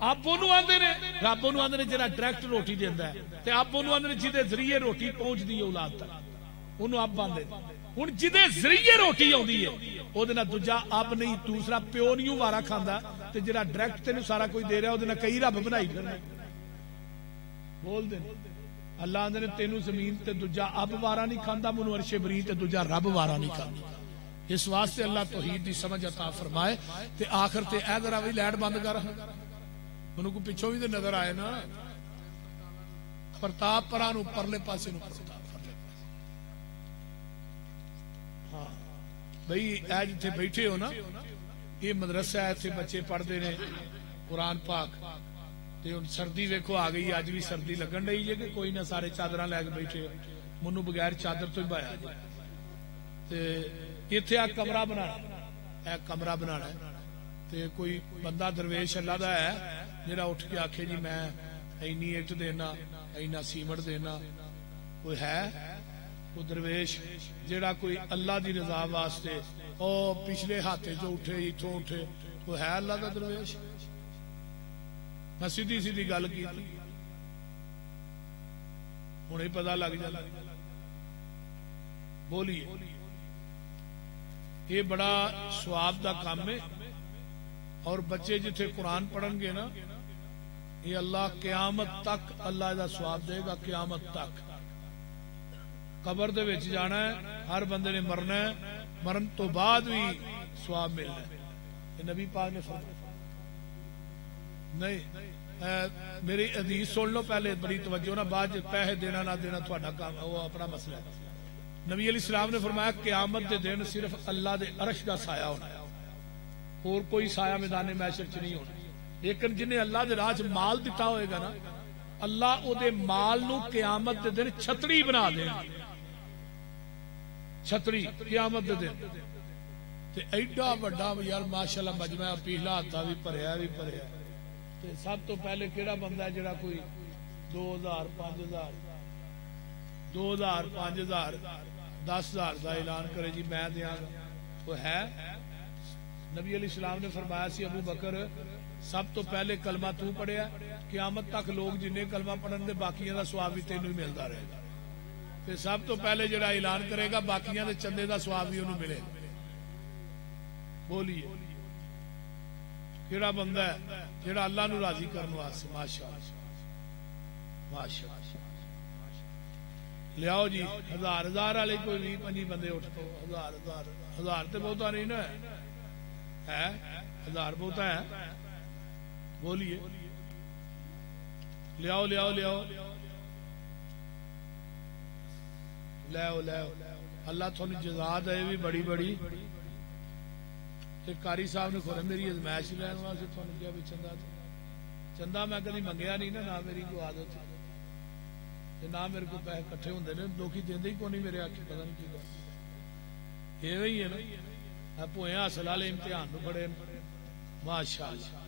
اب نو آندے نے رب نو آندے نے جڑا ڈائریکٹ روٹی دیندا ہے تے اب نو آندے نے جدے ذریعے روٹی پہنچ دی اولاد تک اونوں اب آندے ہوں جدے ذریعے روٹی آتی ہے وہ دوجا اب نہیں دوسرا پیو نہیں وارا کھانا تے جڑا ڈائریکٹ تینوں سارا کوئی دے رہا وہ کئی رب بنائی پھرنے بول دے اللہ آندے نے تینوں زمین تے دوجا اب وارا نہیں کھاندا منو عرش بری تے دوجا رب وارا نہیں کھاندا اس واسطے اللہ توحید دی سمجھ عطا فرمائے تے آخر تے اے ذرا وی لائٹ بند کر منو کو پیچھوں بھی تے نظر آئے نا پرتاپ پراں نو پرلے پاسے نو ہاں بھئی اے جتھے بیٹھے ہو نا یہ مدرسہ ہے اتنے بچے پڑھتے ہیں قرآن پاک تے ہن سردی ویکھو آ گئی اج بھی سردی لگن رہی ہے کہ کوئی نہ سارے چادراں لے کے بیٹھے منو بغیر چادر تو ہی بایا جائے تے ایتھے آ کمرہ بنانا اے کمرہ بنانا ہے تے کوئی بندہ درویش اللہ دا ہے جڑا اٹھ کے آکھے جی میں اینی اٹ دینا اینا سیمٹ دینا کوئی ہے وہ درویش جڑا کوئی اللہ دی رضا واسطے او پچھلے ہاتھے جو اٹھے اتوں اٹھے وہ ہے اللہ دا درویش میں سیدھی سیدھی گل کی ہوں ہی پتا لگ جائے بولیے یہ بڑا سواب دا کام ہے اور بچے جتھے قرآن پڑھن گے نا یہ اللہ قیامت تک اللہ دا سواب دے گا قیامت تک قبر دے وچ جانا ہے ہر بندے نے مرنا ہے مرن تو بعد بھی سواب ملنا ہے یہ نبی پاک نے فرمایا نہیں میری حدیث سن لو پہلے بڑی توجہ نہ بعد پیسے دینا نہ دینا تھوڑا کام وہ اپنا مسئلہ ہے نبی علیہ السلام نے فرمایا قیامت دے دن صرف اللہ دے عرش کا سایہ ہونا ہے اور کوئی سایہ میدان محشر چ نہیں ہونا لیکن جنہیں اللہ دے راہ مال دیتا ہوئے گا نا اللہ او دے مال نو قیامت دے دن چھتری بنا دے چھتری قیامت دے دن تے ایڈا بڑا یار ماشاءاللہ مجمع پیلا ہاتھا بھی بھریا تے سب تو پہلے کیڑا بندہ ہے جڑا کوئی 2000 5000 2000 5000 10000 دا اعلان کرے جی میں دیاں گا وہ ہے نبی علیہ السلام نے فرمایا سی ابو بکر سب تو پہلے کلمہ تو پڑھیا قیامت تک لوگ جن کلمہ پڑھن دے باقیاں دا ثواب بھی تینوں ہی ملتا رہے گا تے سب تو پہلے جڑا اعلان کرے گا باقیاں دے چندے دا ثواب بھی انہوں ملے بولیے کیڑا بندہ ہے جڑا اللہ نو راضی کرنے واسطے ماشاءاللہ لیاؤ جی 1000 والے کوئی 20 25 بندے اٹھ تو 1000 تے بہتا نہیں نا ہے 1000 بہتا ہے بولیے لیاؤ اللہ تھوڑی جزا دے بھی بڑی بڑی کاری صاحب نے کھولے میری ازمائش لین واسطے تھوڑا کیا بھی چندہ میں کدی منگیا نہیں نا میری کوئی عادت نہ میرے کو پیسے کٹھے ہوندے نے لوکی دیندے ہی کو نہیں میرے آکھی پتہ نہیں کی گل ایویں ہی ہے نا پوئے حاصل والے امتحان نو بڑے ماشاءاللہ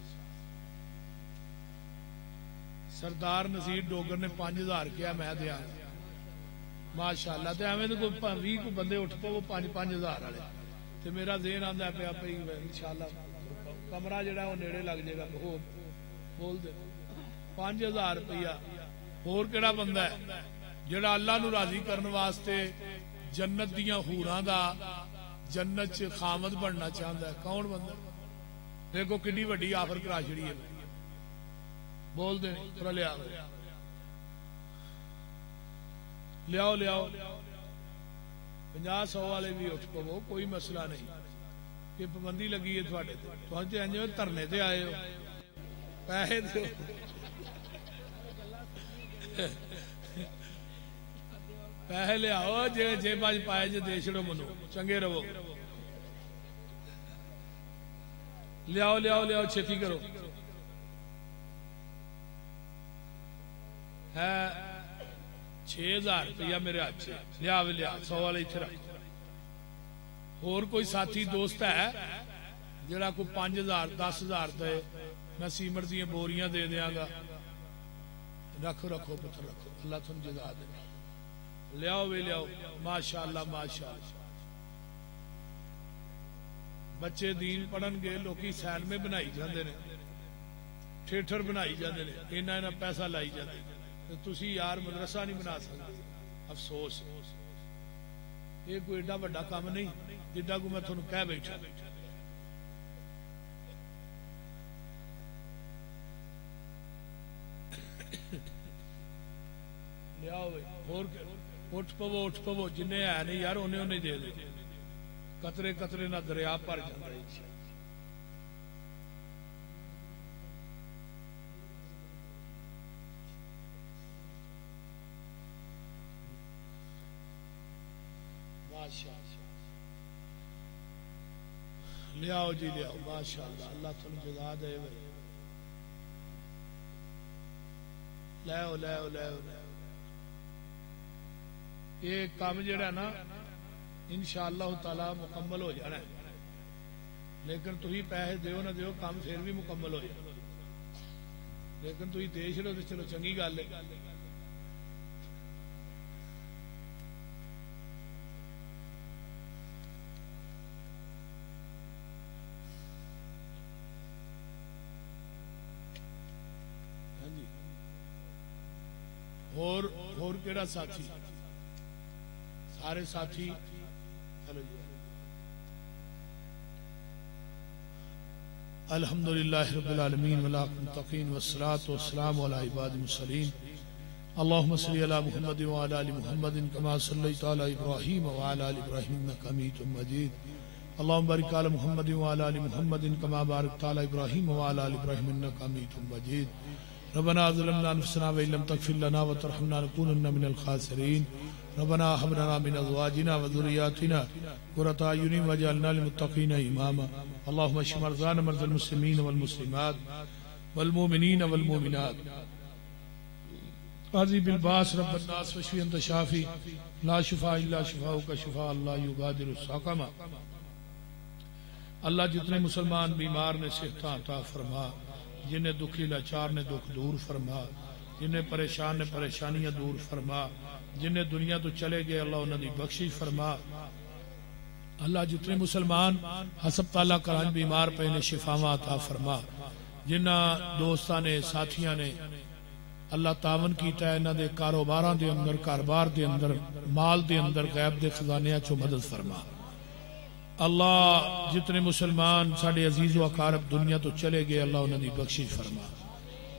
سردار نذیر ڈوگر نے 5000 کیا میں دیا ماشاءاللہ تے ایویں تے کوئی 20 کو بندے اٹھ پے وہ 5000 والے تے میرا ذہن آندا پیا پئی انشاءاللہ کمرہ جڑا وہ نیڑے لگ جائے گا بول دے 5000 روپیہ اور کیڑا بندہ ہے جڑا اللہ نو راضی کرنے واسطے جنت دیاں حوراں دا جنت چ خامد بننا چاہندا ہے کون بندہ دیکھو کڈی وڈی آفر کرا چھڑی ہے بول دے تھوڑا لیاؤ 50-100 والے بھی اٹھ پو کوئی مسئلہ نہیں کہ پابندی لگی ہے تھوڑے تے انج دھرنے تے آئے ہو پیسے دو پیسے لیاؤ جے باج پائے جے دے چھڑو منو چنگے رہو لیاؤ چھتی کرو ہے 6000 روپیہ میرے ہاتھ سے لیا 100 والے اتنے رکھ اور کوئی ساتھی دوست ہے جڑا کوئی 5000 10000 دے میں سیمنٹ دیا بوریاں دے دیاں گا رکھو پتھر رکھو اللہ تم جزا دے لیاؤ ماشاءاللہ بچے دین پڑھن گے لوکی سین میں بنائی جاندے نے تھیٹر بنائی جاندے نے اینا پیسہ لائی جاندے تسی یار مدرسہ نہیں بنا سکتے افسوس یہ کوئی ایڈا بڑا کام نہیں جڈا کو میں تھانوں کہہ بیٹھا. اٹھ پو جن ہے نہیں یار انہیں دے دے. قطرے قطرے نہ دریا بھر جاتا ہے. لیاؤ جی لیاؤ ماشاء اللہ. اللہ تم جزا دے. لیاؤ لیاؤ لیاؤ. یہ کام جڑا نا انشاءاللہ تعالی مکمل ہو جانا ہے. لیکن تھی پیسے دیو نہ دیو کام پھر بھی مکمل ہو جائے. لیکن تھی دے چلو تو چلو چنگی گل ہے. اور کیڑا ساتھی سارے ساتھی چلو جی. الحمدللہ رب العالمین والمتقین والصلاة والسلام علی عباد المرسلین. اللہم صلی علی محمد وعلی آل محمد کما صلیت علی ابراہیم وعلی آل ابراہیم انک حمید مجید. اللہم بارک علی محمد وعلی آل محمد کما بارکت علی ابراہیم وعلی آل ابراہیم انک حمید مجید. ربنا ظلمنا انفسنا وإن لم تغفر لنا وترحمنا لنكونن من الخاسرين. ربنا هب لنا من ازواجنا وذرياتنا قرة اعين واجعلنا للمتقين اماما. اللهم اشف مرضانا مرضى المسلمين والمسلمات والمؤمنين والمؤمنات. اذهب بالباس رب الناس واشف انت شافي لا شفاء الا شفاؤك شفاء لا يغادر سقما. اللہ جتنے مسلمان بیمار نے صحت عطا فرما. جنہیں دکھی لاچار نے دکھ دور فرما. جنہیں پریشان نے پریشانیاں دور فرما. جنہیں دنیا تو چلے گئے اللہ انہوں نے بخشش فرما. اللہ جتنے مسلمان ہسپتالاں کراں بیمار پے نے شفاواں عطا فرما. جنہ دوستاں نے ساتھیاں نے اللہ تعاون کیتا ہے انہاں دے کاروباراں دے اندر کاروبار دے اندر مال دے اندر غیب دے خزانیاں چوں مدد فرما. اللہ جتنے مسلمان ساڑے عزیز و اقارب دنیا تو چلے گئے اللہ انہوں نے بخشش فرما.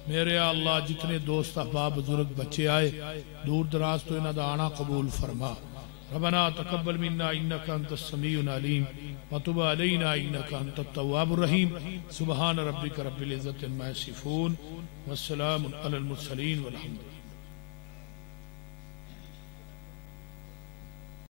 میرے اللہ جتنے دوست احباب بزرگ بچے آئے دور دراز تو انہوں دا آنا قبول فرما. ربنا تقبل منا انکا انت السمیع العلیم وتب علینا انکا انت التواب الرحیم. سبحان ربک رب العزت عما یصفون والسلام علی المرسلین والحمد.